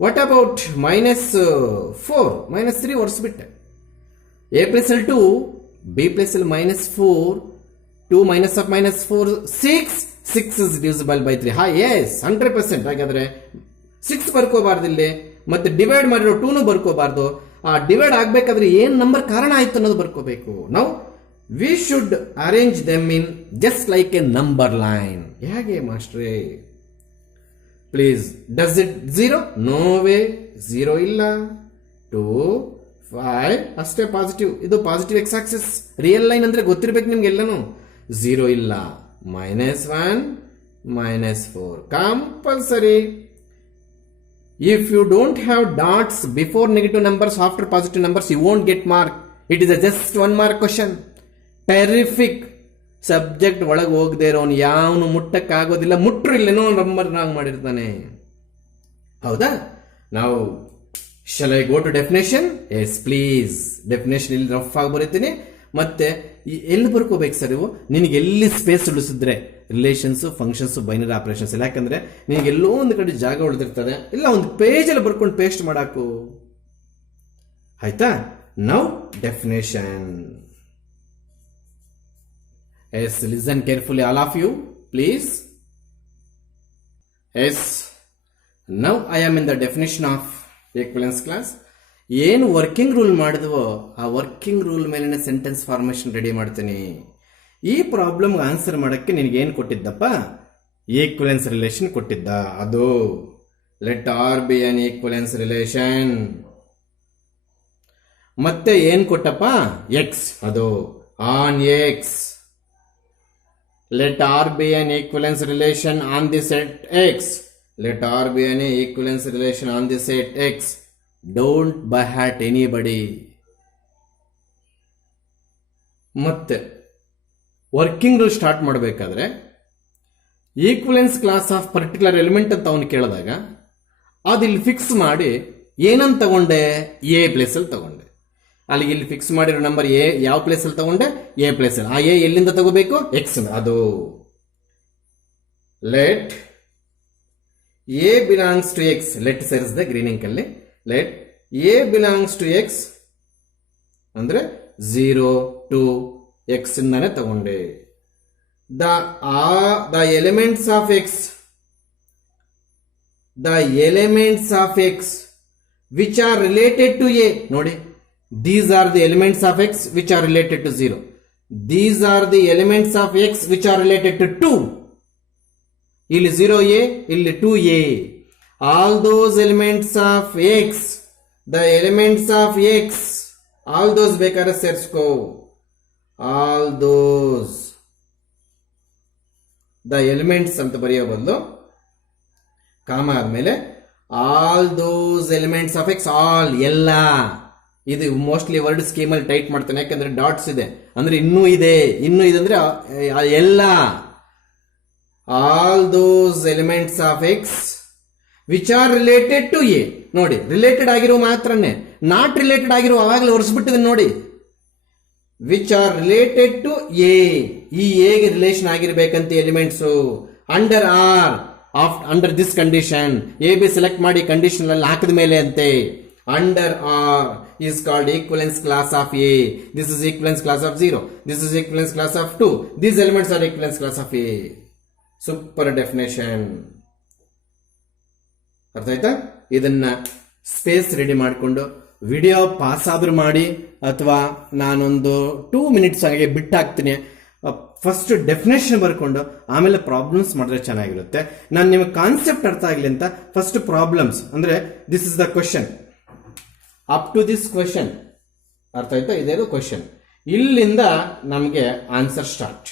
What about minus 4? minus 3 ಒರೆಸ್ಬಿಟ್ಟೆ. A plus L 2, B plus L minus 4, 2 minus of minus 4, 6. 6 is divisible by 3. Yes, 100%. ಹಾಗಾದ್ರೆ 6 ಬರ್ಕೋಬಾರ್ದು ಇಲ್ಲಿ, ಮತ್ತೆ ಡಿವೈಡ್ ಮಾಡಿರೋ 2 ಬರ್ಕೋಬಾರ್ದು. ಆ ಡಿವೈಡ್ ಆಗ್ಬೇಕಾದ್ರೆ ಏನ್ ನಂಬರ್ ಕಾರಣ ಆಯ್ತು ಅನ್ನೋದು ಬರ್ಕೋಬೇಕು. ನಾವು we should arrange them in just like a number line. ಹೇಗೆ ಮಾಸ್ಟ್ರೇ? Please, does it 0? No way, 0 ಇಲ್ಲ. 2 5 ಅಷ್ಟೇ ಪಾಸಿಟಿವ್. ಇದು positive X axis. Real line ಅಂದ್ರೆ ಗೊತ್ತಿರ್ಬೇಕು ನಿಮ್ಗೆಲ್ಲನೂ. 0 ಇಲ್ಲ. -1 -4 compulsory. If you don't have dots before negative numbers, after positive numbers, you won't get mark. It is a just 1 mark question. Terrific. Subject ಒಳಗೆ ಹೋಗದೆ ಇರೋನು ಯಾವನು ಮುಟ್ಟಕ್ಕಾಗೋದಿಲ್ಲ. ಮುಟ್ರು ಇಲ್ಲೇನೋ ನಂಬರ್ ನಾಗ್ ಮಾಡಿರ್ತಾನೆ. ಹೌದಾ? ನಾವು shall I go to definition? Yes, please. Definition ಇಲ್ಲಿ rough ಆಗಿ ಬರೀತೀನಿ. ಮತ್ತೆ ಎಲ್ಲಿ ಬರ್ಕೋಬೇಕು ಸರ್ ಇವು? ನಿನಗೆ ಎಲ್ಲಿ space ಉಳಿಸಿದ್ರೆ relations, functions, binary operations ಇಲ್ಲ. ಯಾಕಂದ್ರೆ ನಿನಗೆ ಎಲ್ಲೋ ಒಂದು ಕಡೆ ಜಾಗ ಉಳಿದಿರ್ತದೆ, ಇಲ್ಲ ಒಂದು ಪೇಜ್ ಅಲ್ಲಿ ಬರ್ಕೊಂಡು ಪೇಸ್ಟ್ ಮಾಡಾಕು. ಆಯ್ತಾ? Now definition. Yes, listen carefully all of you please. Yes, now I am in the definition of equivalence class. ಏನು ವರ್ಕಿಂಗ್ ರೂಲ್ ಮಾಡಿದ್ವೋ ಆ ವರ್ಕಿಂಗ್ ರೂಲ್ ಮೇಲಿನ ಸೆಂಟೆನ್ಸ್ ಫಾರ್ಮೇಶನ್ ರೆಡಿ ಮಾಡ್ತೀನಿ. ಈ ಪ್ರಾಬ್ಲಮ್ ಆನ್ಸರ್ ಮಾಡಕ್ಕೆ ನಿನಗೇನು ಕೊಟ್ಟಿದ್ದಪ್ಪ? ಈಕ್ವಲೆನ್ಸ್ ರಿಲೇಷನ್ ಕೊಟ್ಟಿದ್ದ. ಅದು let R be an equivalence relation. ಮತ್ತೆ ಏನ್ ಕೊಟ್ಟಪ್ಪ? ಎಕ್ಸ್. ಅದು on X. Let R be an equivalence relation on the set X. Let R be an equivalence relation on the set X. Don't by heart anybody. ಮತ್ತೆ working rule start ಮಾಡಬೇಕಾದ್ರೆ equivalence class of particular element ಅಂತ ಅವನು ಕೇಳಿದಾಗ ಅದಿಲ್ಲಿ fix ಮಾಡಿ ಏನಂತ ತಗೊಂಡೆ? A place ಅಲ್ಲಿ ತಗೊಂಡೆ. ಅಲ್ಲಿಗೆ ಇಲ್ಲಿ ಫಿಕ್ಸ್ ಮಾಡಿರೋ ನಂಬರ್ ಎ ಯಾವ ಪ್ಲೇಸ್ ಅಲ್ಲಿ ತಗೊಂಡೆ? ಎ ಪ್ಲೇಸ್ ಅಲ್ಲಿ. ಆ ಎ ಎಲ್ಲಿಂದ ತಗೋಬೇಕು? ಎಕ್ಸ್. ಅದು let A belongs to X. Let ಸೇರಿಸಿದೆ ಗ್ರೀನ್ ಇಂಕ್ ಅಲ್ಲಿ. Let A belongs to X ಅಂದ್ರೆ 0 to x ಇಂದಾನೆ ತಗೊಂಡೆ. the elements of x which are related to a, ನೋಡಿ, these are the elements of x which are related to 0. These are the elements of x which are related to 2. ಇಲ್ಲಿ 0a, ಇಲ್ಲಿ 2a. All those elements of x, the elements of x, all those ಬೇಕಾದ್ರೆ ಸೇರಿಸ್ಕೋ. all those, the elements ಅಂತ ಬರೆಯೋ ಬದಲು ಕಾಮ ಆದ್ಮೇಲೆ all those elements of x, all, ಎಲ್ಲ. ಇದು ಮೋಸ್ಟ್ಲಿ ವರ್ಡ್ ಸ್ಕೀಮ್ ಅಲ್ಲಿ ಟೈಟ್ ಮಾಡ್ತಾನೆ, ಯಾಕಂದ್ರೆ ಡಾಟ್ಸ್ ಇದೆ ಅಂದ್ರೆ ಇನ್ನೂ ಇದೆ ಅಂದ್ರೆ ಎಲ್ಲ. All those elements of X which are related to A. ನೋಡಿ, ರಿಲೇಟೆಡ್ ಆಗಿರೋ ಮಾತ್ರನೇ, ನಾಟ್ ರಿಲೇಟೆಡ್ ಆಗಿರೋ ಅವಾಗಲೇ ಒರೆಸ್ಬಿಟ್ಟಿದ್ದೀನಿ ನೋಡಿ. Which are related to A, ಈ ಎಗೆ ರಿಲೇಷನ್ ಆಗಿರ್ಬೇಕಂತ elements under R under this condition. A B select ಮಾಡಿ ಕಂಡೀಷನ್ ಅಲ್ಲಿ ಹಾಕಿದ ಮೇಲೆ ಅಂತೆ. Under R is called equivalence class of A. This is equivalence class of 0. This is equivalence class of 2. These elements are equivalence class of A. Super definition. ಅರ್ಥ ಆಯ್ತಾ? ಇದನ್ನ space ready ಮಾಡಿಕೊಂಡು video pause ಆದ್ರೂ ಮಾಡಿ, ಅಥವಾ ನಾನೊಂದು 2 minutes ಹಾಗೆ ಬಿಟ್ಟಾಕ್ತೀನಿ. First definition ಬರ್ಕೊಂಡು ಆಮೇಲೆ ಪ್ರಾಬ್ಲಮ್ಸ್ ಮಾಡಿದ್ರೆ ಚೆನ್ನಾಗಿರುತ್ತೆ. ನಾನು ನಿಮಗೆ ಕಾನ್ಸೆಪ್ಟ್ ಅರ್ಥ ಆಗಲಿ ಅಂತ ಫಸ್ಟ್ ಪ್ರಾಬ್ಲಮ್ಸ್ ಅಂದ್ರೆ this is the question. Up to this question ಅರ್ಥ ಆಯ್ತಾ? ಇದೇನು ಕ್ವಶನ್. ಇಲ್ಲಿಂದ ನಮಗೆ answer start.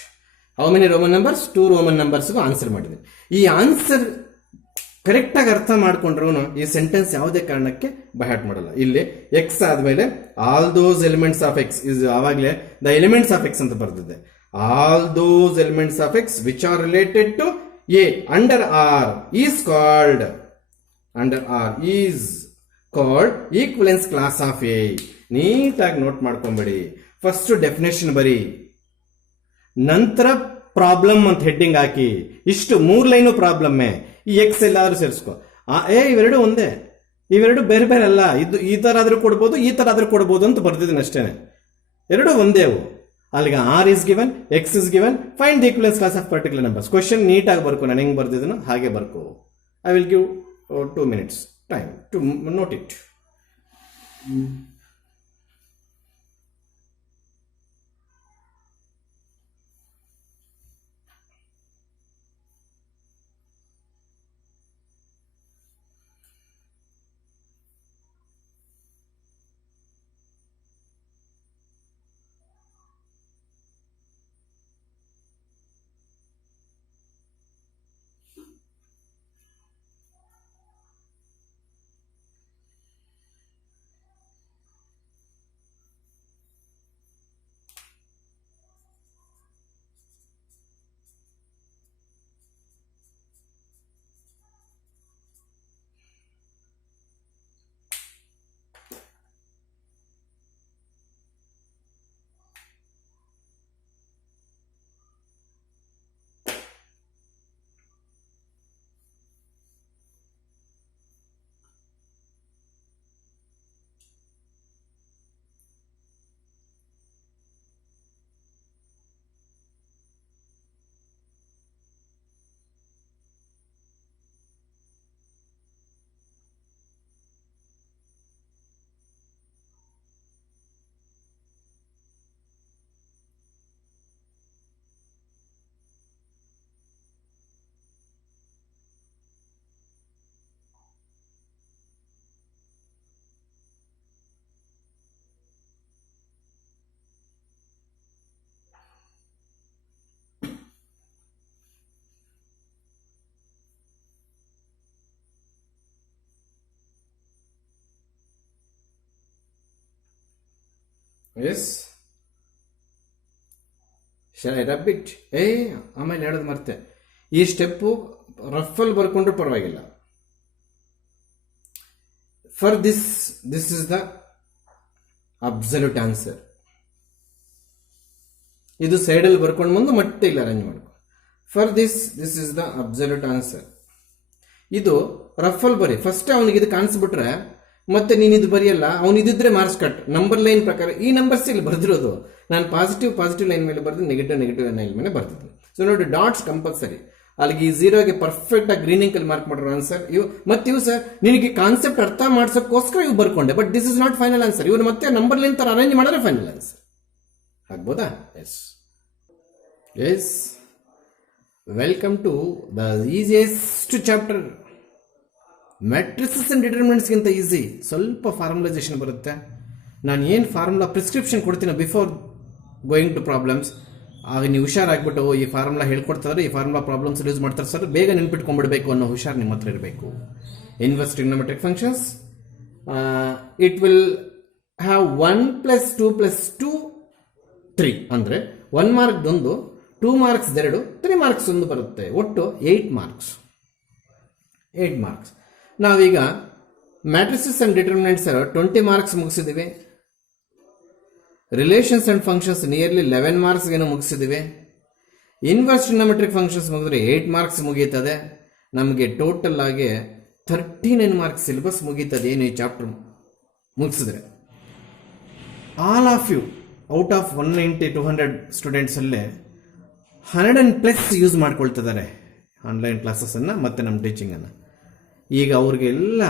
How many Roman numbers? 2 Roman ನಂಬರ್ಸ್ಗೂ ಆನ್ಸರ್ ಮಾಡಿದ್ವಿ. ಈ ಆನ್ಸರ್ ಕರೆಕ್ಟ್ ಆಗಿ ಅರ್ಥ ಮಾಡ್ಕೊಂಡ್ರು ಈ ಸೆಂಟೆನ್ಸ್ ಯಾವುದೇ ಕಾರಣಕ್ಕೆ ಬೈಹಾರ್ಟ್ ಮಾಡಲ್ಲ. ಇಲ್ಲಿ ಎಕ್ಸ್ ಆದ್ಮೇಲೆ all those elements of X is, ಆವಾಗಲೇ ದ ಎಲಿಮೆಂಟ್ಸ್ ಆಫ್ ಎಕ್ಸ್ ಅಂತ ಬರ್ದಿದೆ. All those elements of X which are related to a under R is called equivalence class of a. ನೀಟಾಗಿ note ಮಾಡ್ಕೊಂಬೇಡಿ. First definition ಬರಿ, ನಂತರ problem ಅಂತ heading ಹಾಕಿ. ಇಷ್ಟು 3 line ಪ್ರಾಬ್ಲಮ್ಮೇ. ಈ ಎಕ್ಸ್ ಎಲ್ಲಾದ್ರೂ ಸೇರಿಸ್ಕೊ. ಇವೆರಡು ಒಂದೇ, ಇವೆರಡು ಬೇರೆ ಬೇರೆ ಅಲ್ಲ. ಇದು ಈ ತರ ಆದ್ರೂ ಕೊಡ್ಬೋದು, ಈ ತರ ಆದ್ರೂ ಕೊಡ್ಬೋದು ಅಂತ ಬರ್ದಿದ್ದೀನಿ ಅಷ್ಟೇನೆ. ಎರಡು ಒಂದೇ ಅವು. ಅಲ್ಲಿಗೆ R is given, X is given, find the equivalence class of particular numbers. Question ನೀಟಾಗಿ ಬರ್ಕೊ, ನಾನು ಹೆಂಗ್ ಬರ್ದಿದ್ದೀನೋ ಹಾಗೆ ಬರ್ಕೋ. I will give 2 minutes time to note it. Yes rabbit. ಆಮೇಲೆ ಹೇಳೋದು ಮರ್ತೆ, ಈ ಸ್ಟೆಪ್ಪು ರಫಲ್ಲಿ ಬರ್ಕೊಂಡ್ರು ಪರವಾಗಿಲ್ಲ. For this is the absolute answer. ಇದು ಸೈಡಲ್ಲಿ ಬರ್ಕೊಂಡು ಬಂದು ಮತ್ತೆ ಇಲ್ಲ ಅರೇಂಜ್ ಮಾಡ್ಕೊ. For this is the absolute answer. ಇದು ರಫಲ್ ಬರಿ. ಫಸ್ಟ್ ಅವನಿಗೆ ಇದು ಕಾಣಿಸ್ಬಿಟ್ರೆ ಮತ್ತೆ ನೀನು ಇದು ಬರೆಯಲ್ಲ, ಅವನು ಇದಿದ್ರೆ ಮಾರ್ಕ್ಸ್ ಕಟ್. ನಂಬರ್ ಲೈನ್ ಪ್ರಕಾರ ಈ ನಂಬರ್ಸ್ ಇಲ್ಲಿ ಬರ್ದಿರೋದು. ನಾನು ಪಾಸಿಟಿವ್ ಲೈನ್ ಮೇಲೆ ಬರ್ದು ನೆಗೆಟಿವ್ ಲೈನ್ ಮೇಲೆ ಬರ್ತಿದ್ದೆ. ಸೊ ನೋಡಿ, ಡಾಟ್ಸ್ ಕಂಪಲ್ಸರಿ. ಅಲ್ಲಿಗೆ ಈ 0ಗೆ ಪರ್ಫೆಕ್ಟ್ ಆಗಿ ಗ್ರೀನಿಂಗ್ ಅಲ್ಲಿ ಮಾರ್ಕ್ ಮಾಡಿರೋ ಆನ್ಸರ್ ಇವು. ಮತ್ತೆ ಇವು ಸರ್ ನಿನಗೆ ಕಾನ್ಸೆಪ್ಟ್ ಅರ್ಥ ಮಾಡ್ಸೋಕ್ಕೋಸ್ಕರ ಇವು ಬರ್ಕೊಂಡೆ, but this is not final answer. ಇವ್ರು ಮತ್ತೆ ನಂಬರ್ ಲೈನ್ ತರ ಅರೇಂಜ್ ಮಾಡಿದ್ರೆ ಫೈನಲ್ ಆನ್ಸರ್ ಆಗ್ಬೋದಾ? Yes welcome to the easiest chapter. Matrices and ಡಿಟರ್ಮಿನೆಂಟ್ಸ್ಗಿಂತ ಈಸಿ. ಸ್ವಲ್ಪ ಫಾರ್ಮುಲೈಸೇಷನ್ ಬರುತ್ತೆ. ನಾನು ಏನು ಫಾರ್ಮುಲಾ ಪ್ರಿಸ್ಕ್ರಿಪ್ಷನ್ ಕೊಡ್ತೀನಿ ಬಿಫೋರ್ ಗೋಯಿಂಗ್ ಟು ಪ್ರಾಬ್ಲಮ್ಸ್, ಆಗ ನೀವು ಹುಷಾರಾಗ್ಬಿಟ್ಟು ಈ ಫಾರ್ಮುಲಾ ಹೇಳ್ಕೊಡ್ತಾರೆ, ಈ ಫಾರ್ಮುಲಾ ಪ್ರಾಬ್ಲಮ್ಸ್ ಯೂಸ್ ಮಾಡ್ತಾರೆ ಸರ್, ಬೇಗ ನೆನ್ಪಿಟ್ಕೊಂಡ್ಬಿಡ್ಬೇಕು ಅನ್ನೋ ಹುಷಾರು ನಿಮ್ಮ ಹತ್ರ ಇರಬೇಕು. Inverse trigonometric functions, it will have 1 + 2 + 2 3 ಅಂದರೆ 1 ಮಾರ್ಕ್ದೊಂದು, 2 ಮಾರ್ಕ್ಸ್ 2, 3 ಮಾರ್ಕ್ಸ್ 1 ಬರುತ್ತೆ. ಒಟ್ಟು 8 ಮಾರ್ಕ್ಸ್. ನಾವೀಗ ಮ್ಯಾಟ್ರಿಸಸ್ ಅಂಡ್ ಡಿಟರ್ಮಿನೆಂಟ್ಸ್ 20 ಮಾರ್ಕ್ಸ್ ಮುಗಿಸಿದ್ದೀವಿ. Relations and functions nearly 11 marks ಏನೋ ಮುಗಿಸಿದ್ದೀವಿ. ಇನ್ವರ್ಸ್ ಟ್ರಿಗ್ನೋಮೆಟ್ರಿಕ್ ಫಂಕ್ಷನ್ಸ್ ಮುಗಿದ್ರೆ 8 ಮಾರ್ಕ್ಸ್ ಮುಗೀತದೆ. ನಮಗೆ ಟೋಟಲ್ ಆಗಿ 39 ಮಾರ್ಕ್ಸ್ ಸಿಲೆಬಸ್ ಮುಗೀತದೆ ಏನು ಈ ಚಾಪ್ಟರ್ ಮುಗಿಸಿದ್ರೆ. All of you out of 190-200 ಸ್ಟೂಡೆಂಟ್ಸಲ್ಲೇ 100+ ಯೂಸ್ ಮಾಡ್ಕೊಳ್ತಿದ್ದಾರೆ ಆನ್ಲೈನ್ ಕ್ಲಾಸಸ್ಸನ್ನು ಮತ್ತು ನಮ್ಮ ಟೀಚಿಂಗನ್ನು. ಈಗ ಅವ್ರಿಗೆಲ್ಲ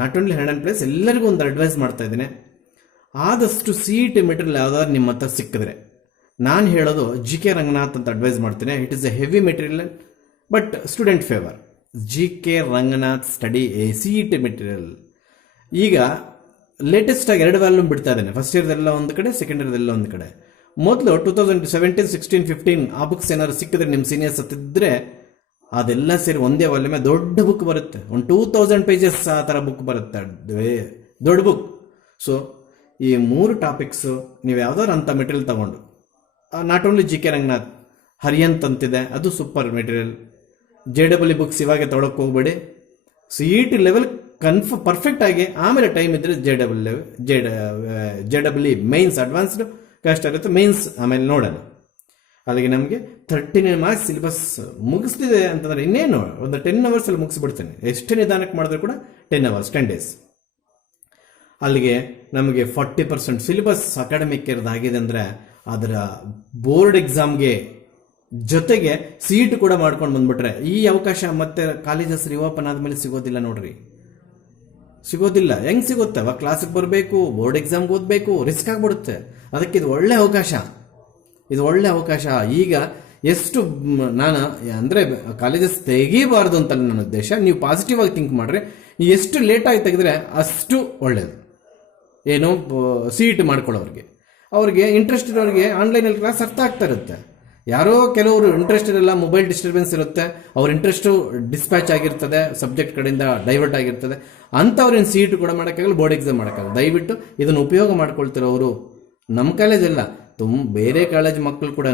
ನಾಟ್ ಓನ್ಲಿ 100+, ಎಲ್ಲರಿಗೂ ಒಂದು ಅಡ್ವೈಸ್ ಮಾಡ್ತಾ ಇದ್ದೇನೆ. ಆದಷ್ಟು CET ಮೆಟೀರಿಯಲ್ ಯಾವ್ದಾದ್ರು ನಿಮ್ಮ ಹತ್ರ ಸಿಕ್ಕಿದ್ರೆ, ನಾನು ಹೇಳೋದು GK ರಂಗನಾಥ್ ಅಂತ ಅಡ್ವೈಸ್ ಮಾಡ್ತೇನೆ. It is A heavy material but student favour. GK Ranganath study CET material. ಈಗ ಲೇಟೆಸ್ಟ್ ಆಗಿ 2 ವ್ಯಾಲ್ಯೂಮ್ ಬಿಡ್ತಾ ಇದ್ದೇನೆ. ಫಸ್ಟ್ ಇಯರ್ದೆಲ್ಲ ಒಂದು ಕಡೆ, ಸೆಕೆಂಡ್ ಇಯರ್ದೆಲ್ಲ ಒಂದು ಕಡೆ. ಮೊದಲು 2017, 16, 15 ಆ ಬುಕ್ಸ್ ಏನಾದ್ರು ಸಿಕ್ಕಿದ್ರೆ ನಿಮ್ಮ ಸೀನಿಯರ್ಸ್ ಹತ್ತಿದ್ರೆ ಅದೆಲ್ಲ ಸೇರಿ ಒಂದೇ ವಾಲ್ಯೂಮೇ ದೊಡ್ಡ ಬುಕ್ ಬರುತ್ತೆ. ಒಂದು 2000 ಪೇಜಸ್ ಆ ಥರ ಬುಕ್ ಬರುತ್ತೆ, ದೊಡ್ಡ ಬುಕ್. ಸೊ ಈ 3 ಟಾಪಿಕ್ಸು ನೀವು ಯಾವ್ದಾದ್ರು ಅಂಥ ಮೆಟೀರಿಯಲ್ ತಗೊಂಡು, ನಾಟ್ ಓನ್ಲಿ GK ರಂಗನಾಥ್, ಹರಿಯಂತ್ ಅಂತಿದೆ, ಅದು ಸೂಪರ್ ಮೆಟೀರಿಯಲ್. JEE ಬುಕ್ಸ್ ಇವಾಗ ತೊಗೊಳಕ್ಕೆ ಹೋಗ್ಬೇಡಿ. CET ಲೆವೆಲ್ ಪರ್ಫೆಕ್ಟ್ ಆಗಿ, ಆಮೇಲೆ ಟೈಮ್ ಇದ್ದರೆ JEE ಮೈನ್ಸ್ ಅಡ್ವಾನ್ಸ್ಡ್ ಕಷ್ಟ ಇರುತ್ತೆ, ಮೈನ್ಸ್ ಆಮೇಲೆ ನೋಡೋಣ. ಅಲ್ಲಿಗೆ ನಮಗೆ 39 ಮಾರ್ಕ್ಸ್ ಸಿಲೆಬಸ್ ಮುಗಿಸ್ತಿದೆ ಅಂತಂದರೆ ಇನ್ನೇನು ಒಂದು 10 ಅವರ್ಸಲ್ಲಿ ಮುಗಿಸ್ಬಿಡ್ತೇನೆ. ಎಷ್ಟು ನಿಧಾನಕ್ಕೆ ಮಾಡಿದ್ರು ಕೂಡ 10 ಅವರ್ಸ್, 10 ಡೇಸ್. ಅಲ್ಲಿಗೆ ನಮಗೆ 40% ಸಿಲೆಬಸ್ ಅಕಾಡೆಮಿಕ್ ಇರೋದಾಗಿದೆ ಅಂದರೆ ಅದರ ಬೋರ್ಡ್ ಎಕ್ಸಾಮ್ಗೆ ಜೊತೆಗೆ CET ಕೂಡ ಮಾಡ್ಕೊಂಡು ಬಂದ್ಬಿಟ್ರೆ ಈ ಅವಕಾಶ ಮತ್ತೆ ಕಾಲೇಜಸ್ ರಿಓಪನ್ ಆದಮೇಲೆ ಸಿಗೋದಿಲ್ಲ ನೋಡ್ರಿ, ಸಿಗೋದಿಲ್ಲ. ಹೆಂಗೆ ಸಿಗುತ್ತೆ? ಅವಾಗ ಕ್ಲಾಸಿಗೆ ಬರಬೇಕು, ಬೋರ್ಡ್ ಎಕ್ಸಾಮ್ಗೆ ಓದಬೇಕು, ರಿಸ್ಕ್ ಆಗಿಬಿಡುತ್ತೆ. ಅದಕ್ಕೆ ಇದು ಒಳ್ಳೆ ಅವಕಾಶ. ಈಗ ಎಷ್ಟು ನಾನು ಅಂದರೆ ಕಾಲೇಜಸ್ ತೆಗೀಬಾರ್ದು ಅಂತ ನನ್ನ ಉದ್ದೇಶ. ನೀವು ಪಾಸಿಟಿವ್ ಆಗಿ ಥಿಂಕ್ ಮಾಡಿದ್ರೆ ಎಷ್ಟು ಲೇಟಾಗಿ ತೆಗೆದ್ರೆ ಅಷ್ಟು ಒಳ್ಳೆಯದು. ಏನು CET ಮಾಡ್ಕೊಳ್ಳೋರಿಗೆ, ಅವ್ರಿಗೆ ಇಂಟ್ರೆಸ್ಟ್ ಇರೋರಿಗೆ ಆನ್ಲೈನಲ್ಲಿ ಕ್ಲಾಸ್ ಅರ್ಥ ಆಗ್ತಾ ಇರುತ್ತೆ. ಯಾರೋ ಕೆಲವರು ಇಂಟ್ರೆಸ್ಟ್ ಇರಲ್ಲ, ಮೊಬೈಲ್ ಡಿಸ್ಟರ್ಬೆನ್ಸ್ ಇರುತ್ತೆ, ಅವ್ರ ಇಂಟ್ರೆಸ್ಟು ಡಿಸ್ಪ್ಯಾಚ್ ಆಗಿರ್ತದೆ, ಸಬ್ಜೆಕ್ಟ್ ಕಡೆಯಿಂದ ಡೈವರ್ಟ್ ಆಗಿರ್ತದೆ, ಅಂಥವ್ರೇನು CET ಕೂಡ ಮಾಡೋಕ್ಕಾಗಲ್ಲ, ಬೋರ್ಡ್ ಎಕ್ಸಾಮ್ ಮಾಡೋಕ್ಕಾಗಲ್ಲ. ದಯವಿಟ್ಟು ಇದನ್ನು ಉಪಯೋಗ ಮಾಡ್ಕೊಳ್ತಿರೋರು ನಮ್ಮ ಕಾಲೇಜ್ ಅಲ್ಲ, ಬೇರೆ ಕಾಲೇಜ್ ಮಕ್ಕಳು ಕೂಡ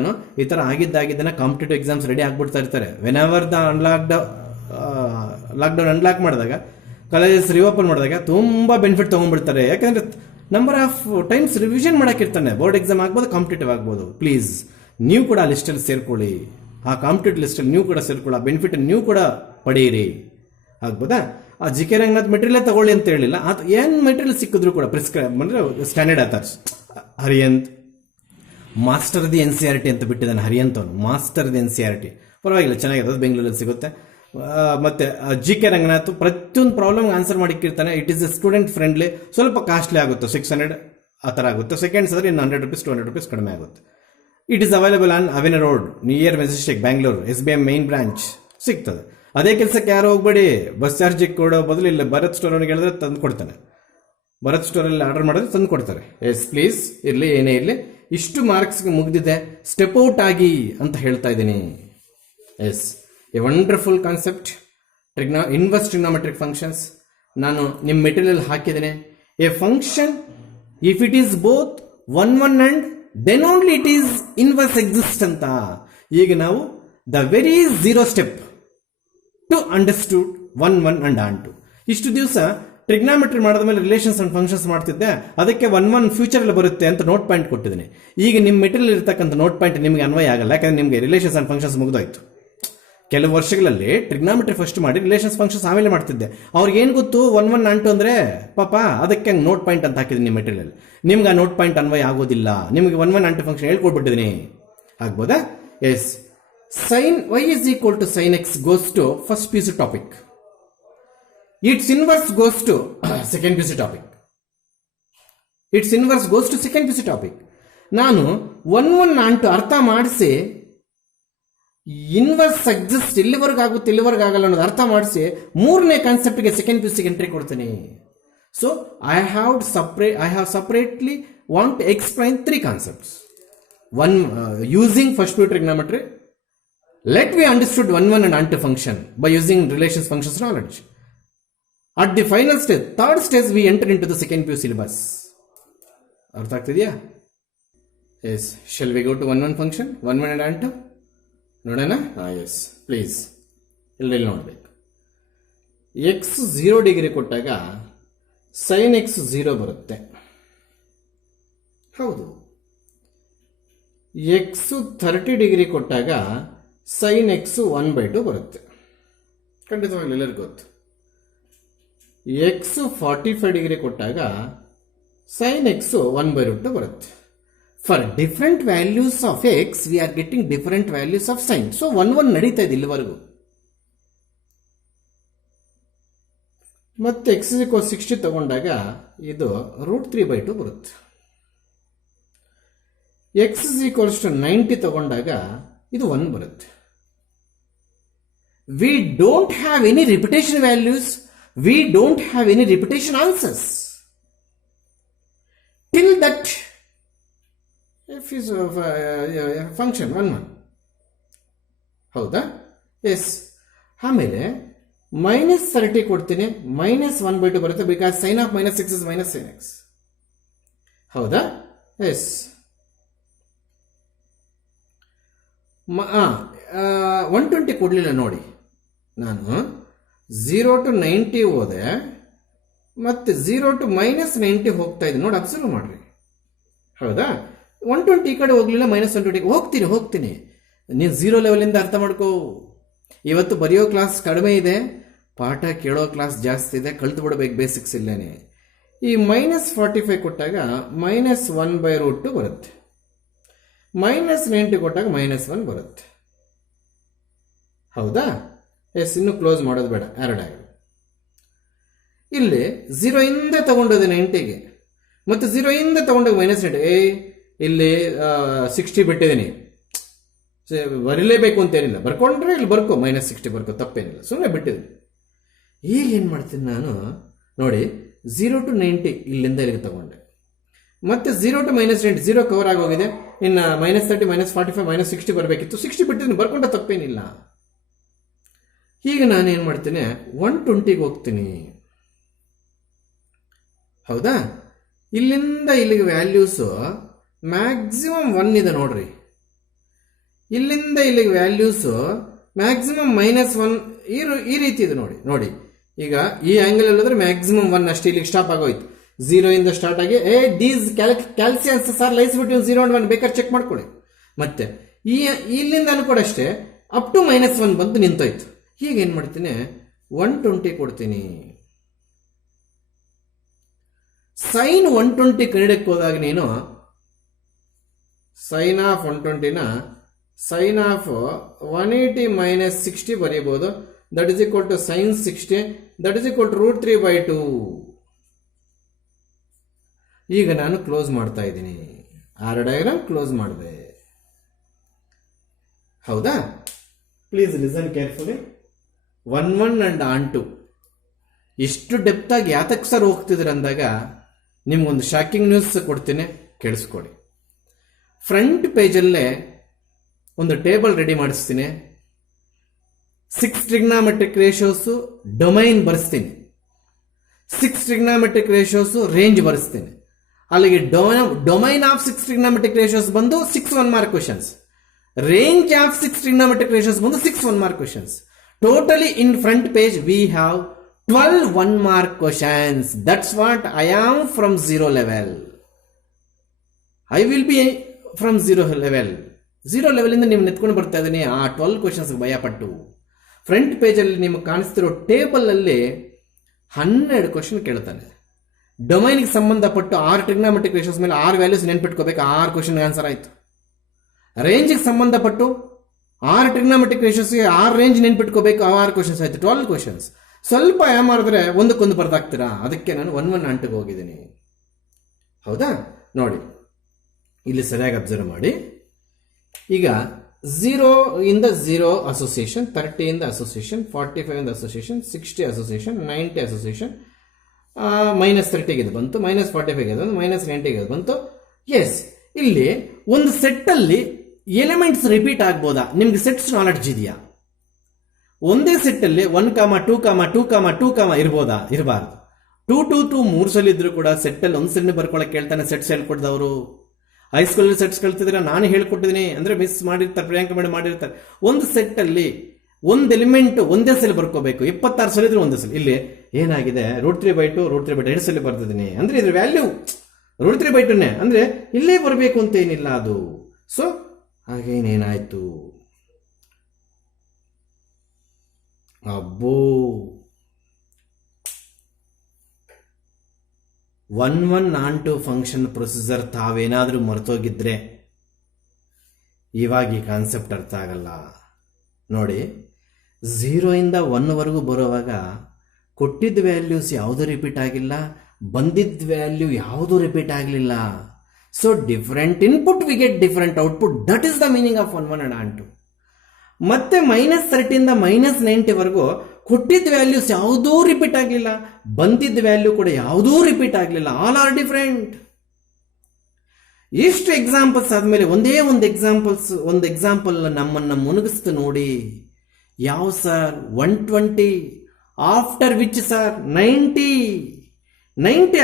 ಈ ಥರ ಆಗಿದ್ದಾಗಿದ್ದನ್ನ ಕಾಂಪಿಟೇಟಿವ್ ಎಕ್ಸಾಮ್ಸ್ ರೆಡಿ ಆಗ್ಬಿಡ್ತಾ ಇರ್ತಾರೆ. ವೆನೆವರ್ ದ ಲಾಕ್ಡೌನ್ ಅನ್ಲಾಕ್ ಮಾಡಿದಾಗ, ಕಾಲೇಜಸ್ ರಿಓಪನ್ ಮಾಡಿದಾಗ ತುಂಬ ಬೆನಿಫಿಟ್ ತೊಗೊಂಡ್ಬಿಡ್ತಾರೆ. ಯಾಕಂದರೆ ನಂಬರ್ ಆಫ್ ಟೈಮ್ಸ್ ರಿವಿಷನ್ ಮಾಡೋಕ್ಕಿರ್ತಾನೆ. ಬೋರ್ಡ್ ಎಕ್ಸಾಮ್ ಆಗ್ಬೋದು, ಕಾಂಪಿಟೇಟಿವ್ ಆಗ್ಬೋದು. ಪ್ಲೀಸ್ ನೀವು ಕೂಡ ಆ ಲಿಸ್ಟಲ್ಲಿ ಸೇರ್ಕೊಳ್ಳಿ, ಆ ಕಾಂಪಿಟೇಟಿವ್ ಲಿಸ್ಟಲ್ಲಿ ನೀವು ಕೂಡ ಸೇರ್ಕೊಳ್ಳಿ, ಆ ಬೆನಿಫಿಟ್ ನೀವು ಕೂಡ ಪಡೆಯಿರಿ. ಆಗ್ಬೋದಾ? ಆ GK ರಂಗನಾಥ್ ಮೆಟೀರಿಯಲ್ ತಗೊಳ್ಳಿ ಅಂತ ಹೇಳಿಲ್ಲ, ಅದು ಏನು ಮೆಟೀರಿಯಲ್ ಸಿಕ್ಕಿದ್ರು ಕೂಡ ಪ್ರಿಸ್ಕ್ರೈಬ್ ಅಂದರೆ standard authors. Arihant master the NCERT ಅಂತ ಬಿಟ್ಟಿದ್ದಾನೆ. ಹರಿಯಂತ್ ಅವನು ಮಾಸ್ಟರ್ ದಿ NCERT, ಪರವಾಗಿಲ್ಲ, ಚೆನ್ನಾಗಿದೆ, ಅದು ಬೆಂಗಳೂರಲ್ಲಿ ಸಿಗುತ್ತೆ. ಮತ್ತು GK ರಂಗನಾಥ್ ಪ್ರತಿಯೊಂದು ಪ್ರಾಬ್ಲಮ್ಗೆ ಆನ್ಸರ್ ಮಾಡಿಕ್ಕಿರ್ತಾನೆ. It is a student friendly. ಸ್ವಲ್ಪ ಕಾಸ್ಟ್ಲಿ ಆಗುತ್ತೆ, 600 ಆ ಥರ ಆಗುತ್ತೆ. ಸೆಕೆಂಡ್ಸ್ ಆದರೆ ಇನ್ನು 100 ರೂಪೀಸ್ 200 ರೂಪೀಸ್ ಕಡಿಮೆ ಆಗುತ್ತೆ. It is available on Avenue Road near Majestic, Bangalore, SBI main branch ಸಿಗ್ತದೆ. ಅದೇ ಕೆಲಸಕ್ಕೆ ಯಾರು ಹೋಗ್ಬೇಡಿ, ಬಸ್ ಚಾರ್ಜಿಗೆ ಕೊಡೋ ಬದಲು ಇಲ್ಲ ಭರತ್ ಸ್ಟೋರ್ ಅವನಿಗೆ ಹೇಳಿದ್ರೆ ತಂದು ಕೊಡ್ತಾನೆ. ಭರತ್ ಸ್ಟೋರಲ್ಲಿ ಆರ್ಡರ್ ಮಾಡಿದ್ರೆ ತಂದು ಕೊಡ್ತಾರೆ. ಎಸ್ ಪ್ಲೀಸ್, ಇರಲಿ, ಏನೇ ಇರಲಿ, ಇಷ್ಟು ಮಾರ್ಕ್ಸ್ಗೆ ಮುಗಿದಿದೆ, ಸ್ಟೆಪ್ ಔಟ್ ಆಗಿ ಅಂತ ಹೇಳ್ತಾ ಇದ್ದೀನಿ. Yes, a wonderful concept, inverse trigonometric functions. ನಾನು ನಿಮ್ಮ ಮೆಟೀರಿಯಲ್ ಹಾಕಿದ್ದೇನೆ. A function if it is both 1, 1 and then only it is inverse exist ಅಂತ. ಈಗ ನಾವು the very zero step to understood 1, 1 and on 2. ಇಷ್ಟು ದಿವಸ ಟ್ರಿಗ್ನಾಮೆಟ್ರಿ ಮಾಡಿದ ಮೇಲೆ ರಿಲೇಷನ್ಸ್ ಅಂಡ್ ಫಂಕ್ಷನ್ಸ್ ಮಾಡ್ತಿದ್ದೆ, ಅದಕ್ಕೆ 1, 1 ಫ್ಯೂಚರಲ್ಲಿ ಬರುತ್ತೆ ಅಂತ ನೋಟ್ ಪಾಯಿಂಟ್ ಕೊಟ್ಟಿದ್ದೀನಿ. ಈಗ ನಿಮ್ಮ ಮೆಟೀರಿಯಲ್ ಇರತಕ್ಕಂಥ ನೋಟ್ ಪಾಯಿಂಟ್ ನಿಮಗೆ ಅನ್ವಯ ಆಗಲ್ಲ, ಯಾಕಂದ್ರೆ ನಿಮಗೆ ರಿಲೇಷನ್ಸ್ ಅಂಡ್ ಫಂಕ್ಷನ್ಸ್ ಮುಗಿದೋಯ್ತು. ಕೆಲವು ವರ್ಷಗಳಲ್ಲಿ ಟ್ರಿಗ್ನಾಮೆಟ್ರಿ ಫಸ್ಟ್ ಮಾಡಿ ರಿಲೇಷನ್ಸ್ ಫಂಕ್ಷನ್ಸ್ ಆಮೇಲೆ ಮಾಡ್ತಿದ್ದೆ. ಅವ್ರಿಗೆ ಏನು ಗೊತ್ತು 1, 1 ಆನ್ 2 ಅಂದರೆ ಪಾಪ, ಅದಕ್ಕೆ ನೋಟ್ ಪಾಯಿಂಟ್ ಅಂತ ಹಾಕಿದ್ದೀನಿ ನಿಮ್ಮ ಮೆಟೀರಿಯಲ್. ನಿಮ್ಗೆ ಆ ನೋಟ್ ಪಾಯಿಂಟ್ ಅನ್ವಯ ಆಗೋದಿಲ್ಲ, ನಿಮಗೆ 1, 1 ಆನ್ 2 ಫಂಕ್ಷನ್ ಹೇಳ್ಕೊಟ್ಬಿಟ್ಟಿದ್ದೀನಿ. ಆಗ್ಬೋದಾ? S. sin y is equal to sin x goes to first piece topic. Its inverse goes to second piece topic. Its inverse goes to second piece topic. ನಾನು 1, 1 on 2 ಅರ್ಥ ಮಾಡಿಸಿ, inverse exist ಇಲ್ಲಿವರೆಗೂ ಆಗುತ್ತೆ ಇಲ್ಲಿವರೆಗೂ ಆಗಲ್ಲ ಅನ್ನೋದು ಅರ್ಥ ಮಾಡಿಸಿ, ಮೂರನೇ ಕಾನ್ಸೆಪ್ಟ್ಗೆ ಸೆಕೆಂಡ್ ಪಿಯುಸಿಗೆ ಎಂಟ್ರಿ ಕೊಡ್ತೀನಿ. So I have separately want to explain 3 concepts. One, using first pure trigonometry, let me understood 1, 1 and onto function by using relations functions knowledge. At the final stage, third stage, we enter into the second pure syllabus. ಅರ್ಥ ಆಗ್ತಿದೆಯಾ? Yes. Shall we go to 1, 1 function? 1, 1 and onto? ನೋಡೋಣ. Yes please ಇಲ್ಲಿ ನೋಡಬೇಕು. X 0 degree ಕೊಟ್ಟಾಗ sine x 0 ಬರುತ್ತೆ. ಹೌದು. X 30 degree ಕೊಟ್ಟಾಗ sine x 1/2 ಬರುತ್ತೆ. ಖಂಡಿತವಾಗ್ಲೂ ಎಲ್ಲರಿಗೂ ಗೊತ್ತು. ಎಕ್ಸ್ 45 ಡಿಗ್ರಿ ಕೊಟ್ಟಾಗ ಸೈನ್ ಎಕ್ಸ್ 1/2 ಬರುತ್ತೆ. For different values of X we are getting different values of sine. So 1 ನಡೀತಾ ಇದೆ ಇಲ್ಲಿವರೆಗೂ. ಮತ್ತೆ ಎಕ್ಸ್ 60 ತಗೊಂಡಾಗ ಇದು √3/2 ಬರುತ್ತೆ. ಎಕ್ಸ್ 90 ತಗೊಂಡಾಗ ಇದು 1 ಬರುತ್ತೆ. We don't have any repetition values, we don't have any repetition answers till that F is function 1 ಹೌದಾ? ಎಸ್. ಆಮೇಲೆ -30 ಕೊಡ್ತೀನಿ, -1/2 ಬರುತ್ತೆ. Because sine of -6 is -sin x. ಹೌದಾ? ಎಸ್. 120 ಕೊಡಲಿಲ್ಲ ನೋಡಿ. ನಾನು 0 to 90 ಹೋದೆ, ಮತ್ತೆ 0 to -90 ಹೋಗ್ತಾ ಇದ್ದೀನಿ ನೋಡಿ. ಅಬ್ಸರ್ವ್ ಮಾಡ್ರಿ. ಹೌದಾ? 120 ಈ ಕಡೆ ಹೋಗ್ಲಿಲ್ಲ, -120 ಹೋಗ್ತೀನಿ. ನೀನು 0 ಲೆವೆಲಿಂದ ಅರ್ಥ ಮಾಡ್ಕೋ. ಇವತ್ತು ಬರೆಯೋ ಕ್ಲಾಸ್ ಕಡಿಮೆ ಇದೆ, ಪಾಠ ಕೇಳೋ ಕ್ಲಾಸ್ ಜಾಸ್ತಿ ಇದೆ. ಕಲ್ತು ಬಿಡಬೇಕು ಬೇಸಿಕ್ಸ್ ಇಲ್ಲೇನೆ. ಈ -45 ಕೊಟ್ಟಾಗ -1/√2 ಬರುತ್ತೆ. -90 ಕೊಟ್ಟಾಗ -1 ಬರುತ್ತೆ. ಹೌದಾ? ಎಸ್. ಇನ್ನು ಕ್ಲೋಸ್ ಮಾಡೋದು ಬೇಡ, ಎರಡಾಗ. ಇಲ್ಲಿ 0 ಇಂದ ತಗೊಂಡೋದೆ 90ಗೆ, ಮತ್ತು 0 ಇಂದ ತಗೊಂಡೋಗಿ -90. ಇಲ್ಲಿ 60 ಬಿಟ್ಟಿದ್ದೀನಿ, ಬರೀಲೇಬೇಕು ಅಂತೇನಿಲ್ಲ. ಬರ್ಕೊಂಡ್ರೆ ಇಲ್ಲಿ ಬರ್ಕೋ, -60 ಬರ್ಕೋ, ತಪ್ಪೇನಿಲ್ಲ. ಸುಮ್ಮನೆ ಬಿಟ್ಟಿದ್ದೀನಿ. ಈಗ ಏನು ಮಾಡ್ತೀನಿ ನಾನು ನೋಡಿ, 0 to 90 ಇಲ್ಲಿಂದ ಇಲ್ಲಿಗೆ ತಗೊಂಡೆ, ಮತ್ತೆ 0 to -90 0 ಕವರ್ ಆಗೋಗಿದೆ. ಇನ್ನು -30 -45 -60 ಬರಬೇಕಿತ್ತು. 60 ಬಿಟ್ಟಿದ್ದೀನಿ, ಬರ್ಕೊಂಡ ತಪ್ಪೇನಿಲ್ಲ. ಈಗ ನಾನು ಏನು ಮಾಡ್ತೀನಿ, 120ಗೆ ಹೋಗ್ತೀನಿ. ಹೌದಾ? ಇಲ್ಲಿಂದ ಇಲ್ಲಿಗೆ ವ್ಯಾಲ್ಯೂಸು ಮ್ಯಾಕ್ಸಿಮಮ್ 1 ಇದೆ ನೋಡ್ರಿ. ಇಲ್ಲಿಂದ ಇಲ್ಲಿಗೆ ವ್ಯಾಲ್ಯೂಸು ಮ್ಯಾಕ್ಸಿಮಮ್ -1 ಈ ರೀತಿ ಇದೆ ನೋಡಿ. ಈಗ ಈ ಆಂಗಲ್ ಹೇಳಿದ್ರೆ ಮ್ಯಾಕ್ಸಿಮಮ್ 1 ಅಷ್ಟೇ. ಇಲ್ಲಿಗೆ ಸ್ಟಾಪ್ ಆಗೋಯ್ತು. 0 ಇಂದ ಸ್ಟಾರ್ಟ್ ಆಗಿ ದೀಸ್ ಕ್ಯಾಲ್ಸಿಯನ್ಸ್ ಆರ್ ಲೈಸ್ ಬಿಟ್ವೀನ್ 0 and 1 ಬೇಕಾದ್ರೆ ಚೆಕ್ ಮಾಡ್ಕೊಳ್ಳಿ. ಮತ್ತೆ ಇಲ್ಲಿಂದ ಕೂಡ ಅಷ್ಟೇ ಅಪ್ ಟು -1 ಬಂತು, ನಿಂತೋಯ್ತು. ಈಗ ಏನು ಮಾಡ್ತೀನಿ, 120 ಕೊಡ್ತೀನಿ. ಸೈನ್ 120 ಕನ್ನಡಕ್ಕೆ ಹೋದಾಗ ನೀನು ಸೈನ್ ಆಫ್ 120ನ ಸೈನ್ ಆಫ್ 180 -60 ಬರೀಬಹುದು. That is equal to sin 60, that is equal to √3/2. ಈಗ ನಾನು ಕ್ಲೋಸ್ ಮಾಡ್ತಾ ಇದ್ದೀನಿ. ಡಯಾಗ್ರಾಮ್ ಕ್ಲೋಸ್ ಮಾಡಿದೆ. ಹೌದಾ? Please listen carefully. 1 and on 2 ಇಷ್ಟು ಡೆಪ್ತ್ ಆಗಿ ಯಾತಕ್ಕೆ ಸರ್ ಹೋಗ್ತಿದ್ರು ಅಂದಾಗ ನಿಮ್ಗೊಂದು ಶಾಕಿಂಗ್ ನ್ಯೂಸ್ ಕೊಡ್ತೀನಿ, ಕೇಳಿಸ್ಕೊಡಿ. ಫ್ರಂಟ್ ಪೇಜಲ್ಲೇ ಒಂದು ಟೇಬಲ್ ರೆಡಿ ಮಾಡಿಸ್ತೀನಿ. 6 ಟ್ರಿಗ್ನಾಮೆಟ್ರಿಕ್ ರೇಷಿಯೋಸು ಡೊಮೈನ್ ಬರೆಸ್ತೀನಿ. 6 ಟ್ರಿಗ್ನಾಮೆಟ್ರಿಕ್ ರೇಷಿಯೋಸು ರೇಂಜ್ ಬರೆಸ್ತೀನಿ. ಅಲ್ಲಿಗೆ ಡೊಮೈನ್ ಆಫ್ 6 ಟ್ರಿಗ್ನಾಮೆಟ್ರಿಕ್ ರೇಷಿಯೋಸ್ ಬಂದು 6 1 mark questions. Range of 6 trigonometric ratios ಬಂದು 6 1 mark questions. Totally in front page we have 12 1 mark questions. That's what I am from 0 level. I will be from 0 level. 0 level ಇಂದ ನೀವು ನೆತ್ಕೊಂಡು ಬರ್ತಾ ಇದ್ದೀನಿ ಆ 12 questions ಭಯಪಟ್ಟು. Front ಪೇಜಲ್ಲಿ ನಿಮಗೆ ಕಾಣಿಸ್ತಿರೋ table ಅಲ್ಲಿ 12 question ಕೇಳ್ತಾನೆ. ಡೊಮೈನ್ಗೆ ಸಂಬಂಧಪಟ್ಟು 6 ಟ್ರಿಗ್ನಾಮೆಟ್ರಿಕ್ ರೇಷಿಯೋಸ್ ಮೇಲೆ 6 ವ್ಯಾಲ್ಯೂಸ್ ನೆನ್ಪಿಟ್ಕೋಬೇಕು. 6 ಕ್ವೆಶನ್ ಆನ್ಸರ್ ಆಯ್ತು. ರೇಂಜ್ಗೆ ಸಂಬಂಧಪಟ್ಟು 6 ಟ್ರಿಗ್ನಾಮೆಟ್ರಿಕ್ ರೇಷಿಯೋಸ್ಗೆ 6 ರೇಂಜ್ ನೆನ್ಪಿಟ್ಕೋಬೇಕು. 6 ಕ್ವೆಶನ್ಸ್ ಆಯ್ತು, 12 ಕ್ವೆಶನ್ಸ್. ಸ್ವಲ್ಪ ಮಾಡಿದ್ರೆ ಒಂದಕ್ಕೊಂದು ಬರ್ದಾಗ್ತೀರಾ, ಅದಕ್ಕೆ ನಾನು 1 ಅಂಟಿಗೆ ಹೋಗಿದ್ದೀನಿ. ಹೌದಾ? ನೋಡಿ ಇಲ್ಲಿ ಸರಿಯಾಗಿ ಅಬ್ಸರ್ವ್ ಮಾಡಿ. ಈಗ 0 ಇಂದ 0 ಅಸೋಸಿಯೇಷನ್, 30 ಇಂದ ಅಸೋಸಿಯೇಷನ್, 45 ಇಂದ ಅಸೋಸಿಯೇಷನ್, 60 ಅಸೋಸಿಯೇಷನ್, 90 ಅಸೋಸಿಯೇಷನ್, -30 ಇದು ಬಂತು, -45 ಇದು ಬಂತು, -90 ಇದು ಬಂತು. ಎಸ್. ಇಲ್ಲಿ ಒಂದು ಸೆಟ್ಟಲ್ಲಿ ಎಲಿಮೆಂಟ್ಸ್ ರಿಪೀಟ್ ಆಗ್ಬೋದಾ? ನಿಮ್ಗೆ ಸೆಟ್ಸ್ ನಾಲೆಡ್ಜ್ ಇದೆಯಾ? ಒಂದೇ ಸೆಟ್ಟಲ್ಲಿ 1, 2, 2, 2 ಇರ್ಬೋದಾ? ಇರಬಾರ್ದು. 2, 2, 2 3 ಸಲ ಇದ್ರು ಕೂಡ ಸೆಟ್ಟಲ್ಲಿ ಒಂದು ಸೆಟ್ ಬರ್ಕೊಳಕ್ಕೆ ಹೇಳ್ತಾನೆ ಸೆಟ್ಸ್ ಹೇಳ್ಕೊಡ್ದವರು. ಹೈಸ್ಕೂಲಲ್ಲಿ ಸೆಟ್ಸ್ ಕಲ್ತಿದ್ರೆ ನಾನು ಹೇಳ್ಕೊಟ್ಟಿದ್ದೀನಿ ಅಂದರೆ ಮಿಸ್ ಮಾಡಿರ್ತಾರೆ, ಪ್ರಿಯಾಂಕ ಮೇಡಮ್ ಮಾಡಿರ್ತಾರೆ. ಒಂದು ಸೆಟ್ಟಲ್ಲಿ ಒಂದು ಎಲಿಮೆಂಟ್ ಒಂದೇ ಸಲ ಬರ್ಕೋಬೇಕು, 26 ಸಲ ಇದ್ರೆ ಒಂದೇ ಸಲ. ಇಲ್ಲಿ ಏನಾಗಿದೆ, √3/2 √3/2 2 ಸಲ ಬರ್ತಿದ್ದೀನಿ ಅಂದರೆ ಇದ್ರ ವ್ಯಾಲ್ಯೂ √3/2ನೇ ಅಂದರೆ ಇಲ್ಲೇ ಬರಬೇಕು ಅಂತ ಏನಿಲ್ಲ ಅದು. ಸೊ ಹಾಗೇನೇನಾಯ್ತು, ಅಬ್ಬೋ 1-1 ಫಂಕ್ಷನ್ ಪ್ರೊಸೀಜರ್ ತಾವೇನಾದರೂ ಮರ್ತೋಗಿದ್ರೆ ಇವಾಗ ಈ ಕಾನ್ಸೆಪ್ಟ್ ಅರ್ಥ ಆಗಲ್ಲ ನೋಡಿ. 0 ಇಂದ 1ವರೆಗೂ ಬರುವಾಗ ಕೊಟ್ಟಿದ್ದ ವ್ಯಾಲ್ಯೂಸ್ ಯಾವುದೂ ರಿಪೀಟ್ ಆಗಿಲ್ಲ, ಬಂದಿದ್ದ ವ್ಯಾಲ್ಯೂ ಯಾವುದೂ ರಿಪೀಟ್ ಆಗಲಿಲ್ಲ. So different input we get different output. That is the meaning of 1-1 ಮತ್ತೆ -30 ಇಂದ -90ವರೆಗೂ ಕೊಟ್ಟಿದ್ದ ವ್ಯಾಲ್ಯೂಸ್ ಯಾವುದೂ ರಿಪೀಟ್ ಆಗಲಿಲ್ಲ, ಬಂದಿದ್ದ ವ್ಯಾಲ್ಯೂ ಕೂಡ ಯಾವುದೂ ರಿಪೀಟ್ ಆಗಲಿಲ್ಲ. All are different. ಎಷ್ಟು ಎಕ್ಸಾಂಪಲ್ಸ್ ಆದಮೇಲೆ ಒಂದೇ ಒಂದು ಎಕ್ಸಾಂಪಲ್ ನಮ್ಮನ್ನು ಮುನುಗಿಸ್ತು ನೋಡಿ. ಯಾವ ಸರ್? 120. ಆಫ್ಟರ್ ವಿಚ್ ಸರ್ 90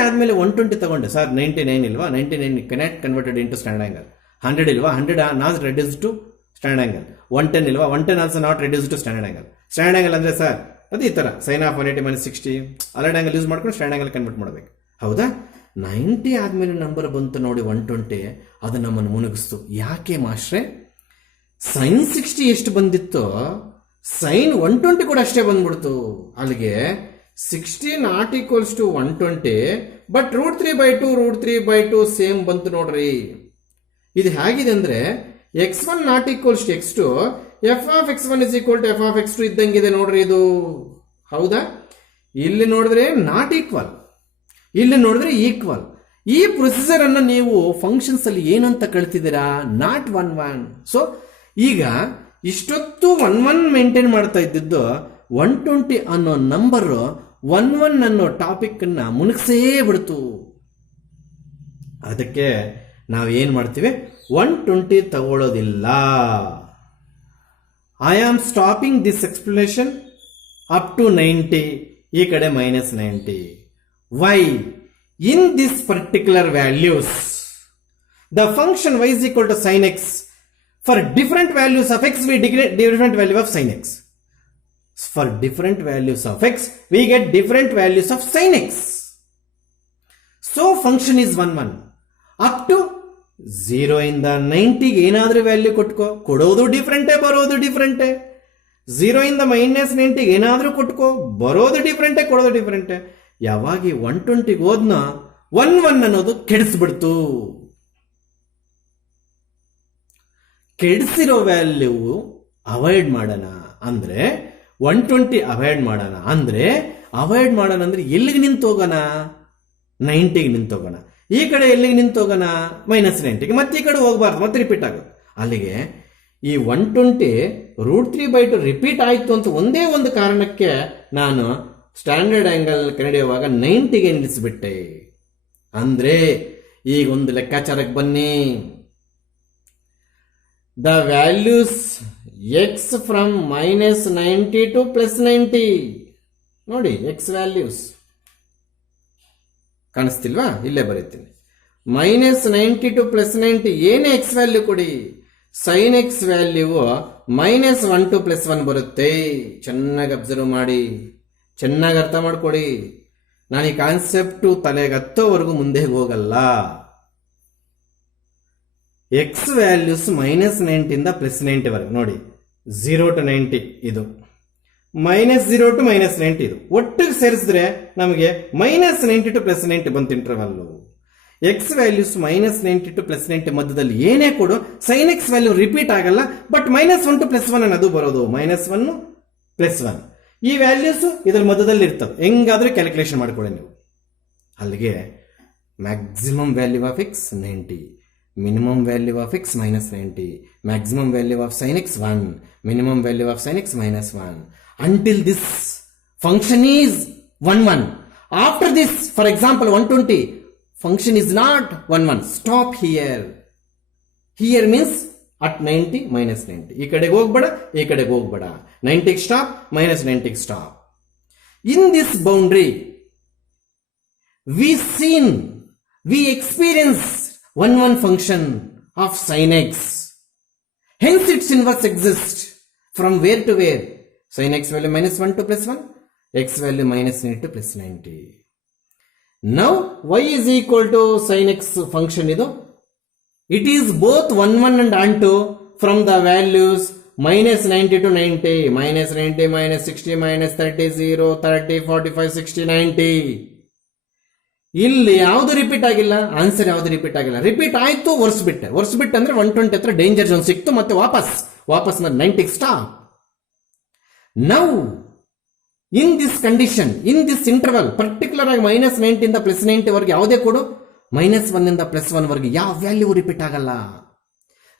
ಆದಮೇಲೆ 120 ತಗೊಂಡೆ ಸರ್. 99 ಇಲ್ವಾ? 99 cannot converted into stand angle. 100 ಇಲ್ವಾ? 100 not reduce to stand angle. 110 ಇಲ್ವಾ? 110 also not reduce to stand angle. Stand angle ಅಂದರೆ ಸರ್ ಅದು ಈ ಥರ sin of 180 - 60 allied angle use ಮಾಡ್ಕೊಂಡು ಸ್ಟ್ಯಾಂಡ್ ಆಂಗಲ್ ಕನ್ವರ್ಟ್ ಮಾಡಬೇಕು. ಹೌದಾ? 90 ಆದಮೇಲೆ ನಂಬರ್ ಬಂತು ನೋಡಿ 120. ಅದು ನಮ್ಮನ್ನು ಮುನುಗಿಸ್ತು. ಯಾಕೆ ಮಾಸ್ಟ್ರೆ? sin 60 ಎಷ್ಟು ಬಂದಿತ್ತೋ sin 120 ಕೂಡ ಅಷ್ಟೇ ಬಂದ್ಬಿಡ್ತು. ಅಲ್ಲಿಗೆ 60 not equals to 120, but √3/2 √3/2 same ಬಂತು ನೋಡ್ರಿ. ಇದು ಹೇಗಿದೆ ಅಂದರೆ x1 not equals to x2, f of x1 is equal to f of x2 ಇದ್ದಂಗಿದೆ ನೋಡ್ರಿ ಇದು. ಹೌದಾ? ಇಲ್ಲಿ ನೋಡಿದ್ರೆ ನಾಟ್ ಈಕ್ವಲ್, ಇಲ್ಲಿ ನೋಡಿದ್ರೆ ಈಕ್ವಲ್. ಈ ಪ್ರೊಸೀಜರ್ ಅನ್ನು ನೀವು ಫಂಕ್ಷನ್ಸ್ ಅಲ್ಲಿ ಏನಂತ ಕಳ್ತಿದ್ದೀರಾ? ನಾಟ್ 1-1. ಸೊ ಈಗ ಇಷ್ಟೊತ್ತು 1-1 ಮೇಂಟೈನ್ ಮಾಡ್ತಾ ಇದ್ದಿದ್ದು 120 ಅನ್ನೋ ನಂಬರ್ 1-1 ಅನ್ನೋ ಟಾಪಿಕ್ ಅನ್ನ ಮುನುಗ್ಸೇ ಬಿಡ್ತು. ಅದಕ್ಕೆ ನಾವು ಏನ್ ಮಾಡ್ತೀವಿ? 120 ತಗೊಳ್ಳೋದಿಲ್ಲ. I am stopping this explanation up to 90. ಈ ಕಡೆ -90. Why? In this particular values the function y is equal to sin x. For different values of x we get different value of sin x. For different values of x we get different values of sin x. So function is 1-1 up to 0 ಇಂದ 90ಗೆ ಏನಾದರೂ value ಕೊಡೋದು ಡಿಫ್ರೆಂಟೇ, ಬರೋದು ಡಿಫ್ರೆಂಟೇ. 0 ಇಂದ -90ಗೆ ಏನಾದರೂ ಕೊಟ್ಕೋ, ಬರೋದು ಡಿಫ್ರೆಂಟೇ, ಕೊಡೋದು ಡಿಫ್ರೆಂಟೇ. ಯಾವಾಗ 120ಗೆ ಹೋದ್ನ 1-1 ಅನ್ನೋದು ಕೆಡಿಸ್ಬಿಡ್ತು. ಕೆಡಿಸಿರೋ ವ್ಯಾಲ್ಯೂ ಅವಾಯ್ಡ್ ಮಾಡೋಣ ಅಂದ್ರೆ 120 ಅವಾಯ್ಡ್ ಮಾಡೋಣ ಅಂದ್ರೆ ಎಲ್ಲಿಗೆ ನಿಂತೋಗೋಣ? 90ಗೆ ನಿಂತೋಗೋಣ. ಈ ಕಡೆ ಎಲ್ಲಿಗೆ ನಿಂತೋಗೋಣ? -90ಗೆ. ಮತ್ತೆ ಈ ಕಡೆ ಹೋಗಬಾರ್ದು, ಮತ್ತೆ ರಿಪೀಟ್ ಆಗುತ್ತೆ. ಅಲ್ಲಿಗೆ ಈ 120 √3/2 ರಿಪೀಟ್ ಆಯ್ತು ಅಂತ ಒಂದೇ ಒಂದು ಕಾರಣಕ್ಕೆ ನಾನು ಸ್ಟ್ಯಾಂಡರ್ಡ್ ಆಂಗಲ್ ಕನ್ನಡಿಯುವಾಗ 90ಗೆ ನಿಲ್ಲಿಸ್ಬಿಟ್ಟೆ. ಅಂದ್ರೆ ಈಗ ಒಂದು ಲೆಕ್ಕಾಚಾರಕ್ಕೆ ಬನ್ನಿ. The values x from -90 to +90 ನೋಡಿ. x ವ್ಯಾಲ್ಯೂಸ್ ಕಾಣಿಸ್ತಿಲ್ವಾ? ಇಲ್ಲೇ ಬರೀತೀನಿ. -90 ಟು +90 ಏನೇ x ವ್ಯಾಲ್ಯೂ ಕೊಡಿ, sin x ವ್ಯಾಲ್ಯೂ -1 ಟು +1 ಬರುತ್ತೆ. ಚೆನ್ನಾಗಿ ಅಬ್ಸರ್ವ್ ಮಾಡಿ, ಚೆನ್ನಾಗಿ ಅರ್ಥ ಮಾಡ್ಕೊಡಿ. ನಾನು ಈ ಕಾನ್ಸೆಪ್ಟ್ ತಲೆಗೆ ಹತ್ತೋವರೆಗೂ ಮುಂದೆ ಹೋಗಲ್ಲ. x ವ್ಯಾಲ್ಯೂಸ್ -90 ಇಂದ +90 ವರೆಗೆ ನೋಡಿ. 0 to 90 ಇದು, -0 to -90 ಇದು. ಒಟ್ಟಿಗೆ ಸೇರಿಸಿದ್ರೆ ನಮಗೆ -90 to +90 ಬಂತು ಇಂಟರ್ವಲ್ಲು. x ವ್ಯಾಲ್ಯೂಸ್ -90 to +90 ಮಧ್ಯದಲ್ಲಿ ಏನೇ ಕೊಡು sin x ವ್ಯಾಲ್ಯೂ ರಿಪೀಟ್ ಆಗಲ್ಲ, ಬಟ್ -1 to +1 ಅನ್ನೋದು ಬರೋದು. -1 +1 ಈ ವ್ಯಾಲ್ಯೂಸ್ ಇದರ ಮಧ್ಯದಲ್ಲಿ ಇರ್ತವೆ. ಹೆಂಗಾದ್ರೂ ಕ್ಯಾಲ್ಕುಲೇಷನ್ ಮಾಡ್ಕೊಳ್ಳಿ ನೀವು. ಅಲ್ಲಿಗೆ maximum value of x 90, minimum value of x -90, maximum value of sin x 1, minimum value of sin x -1, until this function is 1-1. After this, for example 120, function is not 1-1. Stop here. Here means at 90 -90. ಈ ಕಡೆಗೆ ಹೋಗ್ಬೇಡ, ಈ ಕಡೆಗೆ ಹೋಗ್ಬೇಡ. 90ಗೆ stop, -90ಗೆ stop. In this boundary we experience 1 function of sin x. Hence its inverse exists. From where to where? Sin x value minus 1 to plus 1, x value minus 90 to plus 90. Now y is equal to sin x function idu. It is both 1 1 and onto from the values minus 90 to 90, minus 90, minus 60, minus 30, 0, 30, 45, 60, 90. ಇಲ್ಲಿ ಯಾವುದು repeat ಆಗಿಲ್ಲ, answer ಯಾವುದು repeat ಆಗಿಲ್ಲ. Repeat ಆಯ್ತು, ಒರ್ಸ್ಬಿಟ್ಟೆ ಅಂದ್ರೆ 120 ಹತ್ರ danger zone ಸಿಕ್ತು, ಮತ್ತೆ ವಾಪಸ್ 90 stop. Now in this condition, in this interval, particular ಆಗಿ minus 90 ಇಂದ plus 90 ವರೆಗೆ ಯಾವುದೇ ಕೊಡು, -1 ಇಂದ +1 ವರೆಗೆ ಯಾವ ವ್ಯಾಲ್ಯೂ ರಿಪೀಟ್ ಆಗಲ್ಲ.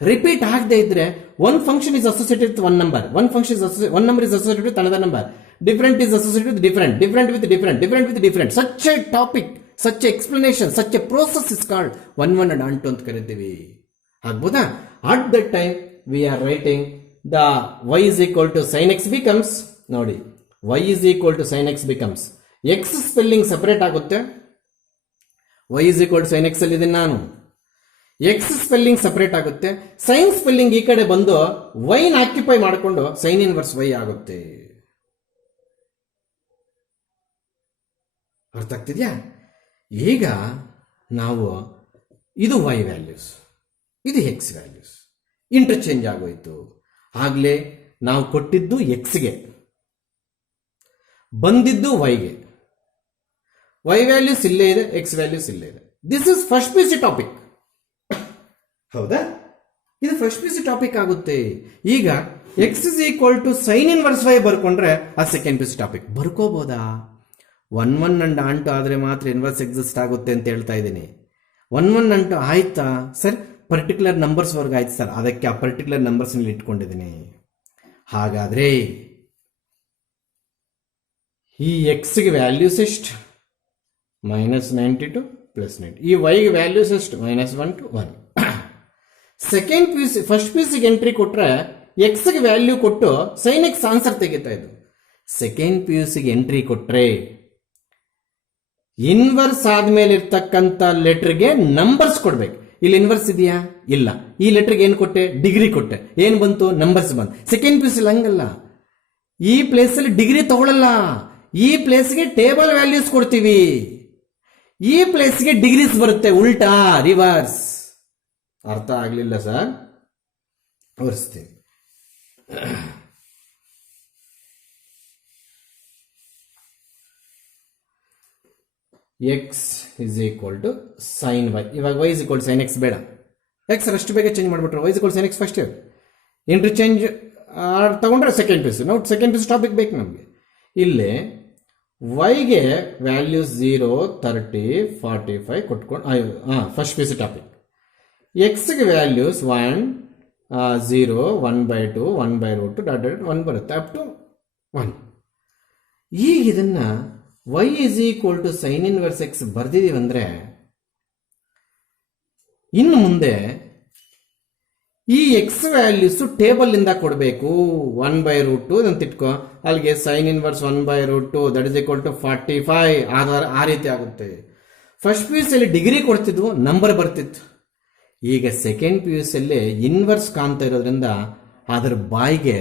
ರಿಪೀಟ್ ಆಗದೆ ಇದ್ರೆ one function is associated with one number, one number is associated with another number, different is associated with different with different. Such a topic, such a explanation, such a process is called 1 1 and onto ಅಂತ ಕರೀತೀವಿ. ಆಗ್ಬೋದಾ? At that time we are writing the y is equal to sin x becomes, ನೋಡಿ, y is equal to sin x becomes, x spelling separate ಆಗುತ್ತೆ, y is equal to sin x ಅಲ್ಲಿ ಇದೀನಿ ನಾನು, x spelling separate ಆಗುತ್ತೆ, sign spelling ಈ ಕಡೆ ಬಂದು y ನ ಆಕ್ಯುಪೈ ಮಾಡಿಕೊಂಡು ಸೈನ್ ಇನ್ವರ್ಸ್ y ಆಗುತ್ತೆ. ಅರ್ಥ ಆಗ್ತಿದ್ಯಾ? ಈಗ ನಾವು ಇದು y ವ್ಯಾಲ್ಯೂಸ್, ಇದು x ವ್ಯಾಲ್ಯೂಸ್ ಇಂಟರ್ಚೇಂಜ್ ಆಗೋಯ್ತು. ಆಗ್ಲೇ ನಾವು ಕೊಟ್ಟಿದ್ದು x ಗೆ, ಬಂದಿದ್ದು y ಗೆ, y ವ್ಯಾಲ್ಯೂಸ್ ಇಲ್ಲೇ ಇದೆ, x ವ್ಯಾಲ್ಯೂಸ್ ಇಲ್ಲೇ ಇದೆ. This is first P C topic. ಹೌದಾ? ಇದು ಫಸ್ಟ್ ಪಿ ಸಿ ಟಾಪಿಕ್ ಆಗುತ್ತೆ. ಈಗ x is equal to sin inverse y ಬರ್ಕೊಂಡ್ರೆ ಆ ಸೆಕೆಂಡ್ ಪಿ ಸಿ ಟಾಪಿಕ್ ಬರ್ಕೋಬೋದಾ? 1 1 and onto ಆದ್ರೆ ಮಾತ್ರ ಇನ್ವರ್ಸ್ ಎಕ್ಸಿಸ್ಟ್ ಆಗುತ್ತೆ ಅಂತ ಹೇಳ್ತಾ ಇದ್ದೀನಿ. 1 1 and ಆಯ್ತಾ ಸರ್? ಪರ್ಟಿಕ್ಯುಲರ್ ನಂಬರ್ಸ್ ವರ್ಗ ಆಯ್ತು ಸರ್, ಅದಕ್ಕೆ ಆ ಪರ್ಟಿಕ್ಯುಲರ್ ನಂಬರ್ಸ್ ಇಟ್ಕೊಂಡಿದ್ದೀನಿ. ಹಾಗಾದ್ರೆ ಈ ಎಕ್ಸ್ಗೆ ವ್ಯಾಲ್ಯೂಸ್ ಎಷ್ಟು? -90 to +90. ಈ ವೈಗೆ ವ್ಯಾಲ್ಯೂಸ್ ಎಷ್ಟು? -1 to 1. Second P U C, first P you ಸಿಗೆ ಎಂಟ್ರಿ ಕೊಟ್ರೆ ಎಕ್ಸ್ಗೆ ವ್ಯಾಲ್ಯೂ ಕೊಟ್ಟು ಸೈನ್ ಎಕ್ಸ್ ಆನ್ಸರ್ ತೆಗಿತಾ ಇದ್ದು. ಸೆಕೆಂಡ್ ಪಿ ಯು ಸಿಗೆ ಎಂಟ್ರಿ ಕೊಟ್ರೆ ಇನ್ವರ್ಸ್ ಆದ್ಮೇಲೆ ಇರ್ತಕ್ಕಂಥ ಲೆಟರ್ಗೆ ನಂಬರ್ಸ್ ಕೊಡ್ಬೇಕು. ಇಲ್ಲಿ ಇನ್ವರ್ಸ್ ಇದೆಯಾ? ಇಲ್ಲ. ಈ ಲೆಟರ್ಗೆ ಏನು ಕೊಟ್ಟೆ? ಡಿಗ್ರಿ ಕೊಟ್ಟೆ. ಏನ್ ಬಂತು? ನಂಬರ್ಸ್ ಬಂತು. ಸೆಕೆಂಡ್ ಪಿ ಯು ಸಿ ಹಂಗಲ್ಲ, ಈ ಪ್ಲೇಸ್ ಅಲ್ಲಿ ಡಿಗ್ರಿ ತಗೊಳ್ಳಲ್ಲ, ಈ ಪ್ಲೇಸ್ಗೆ ಟೇಬಲ್ ವ್ಯಾಲ್ಯೂಸ್ ಕೊಡ್ತೀವಿ, ಈ ಪ್ಲೇಸ್ಗೆ ಡಿಗ್ರೀಸ್ ಬರುತ್ತೆ, ಉಲ್ಟಾ ರಿವರ್ಸ್. ಅರ್ಥ ಆಗ್ಲಿಲ್ಲ ಸರ್? ತೋರಿಸ್ತೀನಿ. x is equal to sin y. ಇವಾಗ y is equal to sin x ಬೇಡ, x ಅಷ್ಟು ಬೇಗ ಚೇಂಜ್ ಮಾಡಿಬಿಟ್ರೆ y is equal to sin x first year interchange ತಗೊಂಡ್ರೆ ಸೆಕೆಂಡ್ ಪೀಸ್. ನಾವು ಸೆಕೆಂಡ್ ಪೀಸ್ ಟಾಪಿಕ್ ಬೇಕು ನಮಗೆ. ಇಲ್ಲಿ ವೈಗೆ ವ್ಯಾಲ್ಯೂಸ್ 0, 30, 45 ಕೊಟ್ಕೊಂಡು ಫಸ್ಟ್ ಪೀಸ್ ಟಾಪಿಕ್. ಎಕ್ಸ್ಗೆ ವ್ಯಾಲ್ಯೂಸ್ 1, 0, 1/2, 1/√2, 1 ಬರುತ್ತೆ, ಅಪ್ ಟು 1. ಈಗ ಇದನ್ನ y is equal to sin inverse x ಬರ್ದಿದೀವಿ ಅಂದ್ರೆ ಇನ್ನು ಮುಂದೆ ಈ ಎಕ್ಸ್ ವ್ಯಾಲ್ಯೂಸ್ ಟೇಬಲ್ ಇಂದ ಕೊಡಬೇಕು. 1/√2 ಅಂತ ಇಟ್ಕೋ, ಅಲ್ಲಿಗೆ sin inverse 1/√2 that is equal to 45. ಆ ರೀತಿ ಆಗುತ್ತೆ. ಫಸ್ಟ್ ಪಿ ಯು ಸಿ ಅಲ್ಲಿ ಡಿಗ್ರಿ ಕೊಡ್ತಿದ್ವು, ನಂಬರ್ ಬರ್ತಿತ್ತು. ಈಗ ಸೆಕೆಂಡ್ ಪಿ ಯು ಸಿ ಅಲ್ಲಿ ಇನ್ವರ್ಸ್ ಕಾಣ್ತಾ ಇರೋದ್ರಿಂದ ಅದರ ಬಾಯಿಗೆ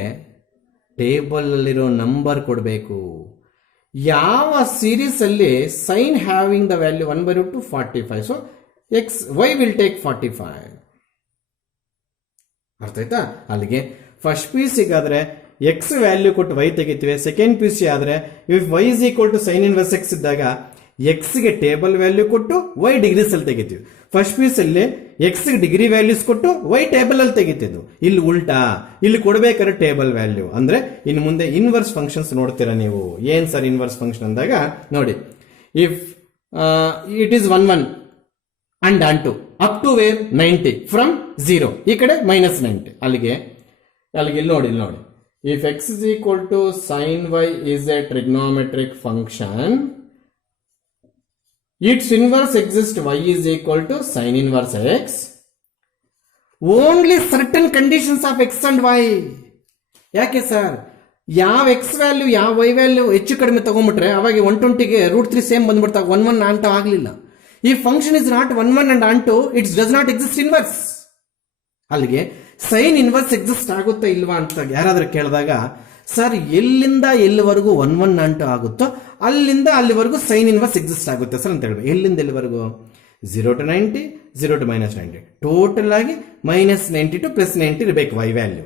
ಟೇಬಲ್ ಅಲ್ಲಿರೋ ನಂಬರ್ ಕೊಡಬೇಕು. ಯಾವ ಸೀರೀಸ್ ಅಲ್ಲಿ sine having the value 1/√2 45, so x y will take 45. ಅರ್ಥ ಆಯ್ತಾ? ಅಲ್ಲಿಗೆ ಫಸ್ಟ್ ಪಿ ಯು ಸಿಗಾದ್ರೆ ಎಕ್ಸ್ ವ್ಯಾಲ್ಯೂ ಕೊಟ್ಟು ವೈ ತೆಗಿತೀವಿ. ಸೆಕೆಂಡ್ ಪಿ ಯು ಸಿ ಆದ್ರೆ if y is equal to sine inverse x ಇದ್ದಾಗ ಎಕ್ಸ್ಗೆ ಟೇಬಲ್ ವ್ಯಾಲ್ಯೂ ಕೊಟ್ಟು ವೈ ಡಿಗ್ರೀಸ್ ಅಲ್ಲಿ ತೆಗಿತೀವಿ. ಫಸ್ಟ್ ಪಿ ಯು ಸಿ ಅಲ್ಲಿ ಎಕ್ಸ್ ಡಿಗ್ರಿ ವ್ಯಾಲ್ಯೂಸ್ ಕೊಟ್ಟು ವೈ ಟೇಬಲ್ ಅಲ್ಲಿ ತೆಗಿತಿದ್ವು. ಇಲ್ಲಿ ಉಲ್ಟಾ, ಇಲ್ಲಿ ಕೊಡ್ಬೇಕಾದ್ರೆ ಟೇಬಲ್ ವ್ಯಾಲ್ಯೂ. ಅಂದ್ರೆ ಇನ್ನು ಮುಂದೆ ಇನ್ವರ್ಸ್ ಫಂಕ್ಷನ್ಸ್ ನೋಡ್ತೀರಾ ನೀವು. ಏನ್ ಸರ್ ಇನ್ವರ್ಸ್ ಫಂಕ್ಷನ್ ಅಂದಾಗ ನೋಡಿ, if it is 1 1 and on to up to where 90 from 0, ಈ ಕಡೆ -90. ಅಲ್ಲಿಗೆ ಇಲ್ಲಿ ನೋಡಿ, if X is equal to sine Y is a trigonometric function, its inverse exists, y is equal to sin inverse x, only certain conditions of x and y. ಯಾಕೆ sir? ಯಾವ X value ಯಾವ Y value ಹೆಚ್ಚು ಕಡಿಮೆ ತಗೊಂಡ್ಬಿಟ್ರೆ ಅವಾಗ 120ಗೆ √3 same ಬಂದ್ಬಿಡ್ತಾವ, 1 1 ಅಂತ ಆಗ್ಲಿಲ್ಲ. ಈ function is not 1 1 and on to it's does not exist inverse. ಅಲ್ಲಿಗೆ ಸೈನ್ ಇನ್ವರ್ಸ್ ಎಕ್ಸಿಸ್ಟ್ ಆಗುತ್ತಾ ಇಲ್ವಾ ಅಂತ ಯಾರಾದ್ರೂ ಕೇಳಿದಾಗ, ಸರ್ ಎಲ್ಲಿಂದ ಎಲ್ಲಿವರೆಗೂ 1 1 ಆನ್ ಟು ಆಗುತ್ತೋ ಅಲ್ಲಿಂದ ಅಲ್ಲಿವರೆಗೂ ಸೈನ್ ಇನ್ವರ್ಸ್ ಎಕ್ಸಿಸ್ಟ್ ಆಗುತ್ತೆ ಸರ್ ಅಂತ ಹೇಳ್ಬೇಕು. ಎಲ್ಲಿಂದ ಎಲ್ಲಿವರೆಗೂ? 0 to 90, 0 to -90, ಟೋಟಲ್ ಆಗಿ -90 to +90 ಇರಬೇಕು y value.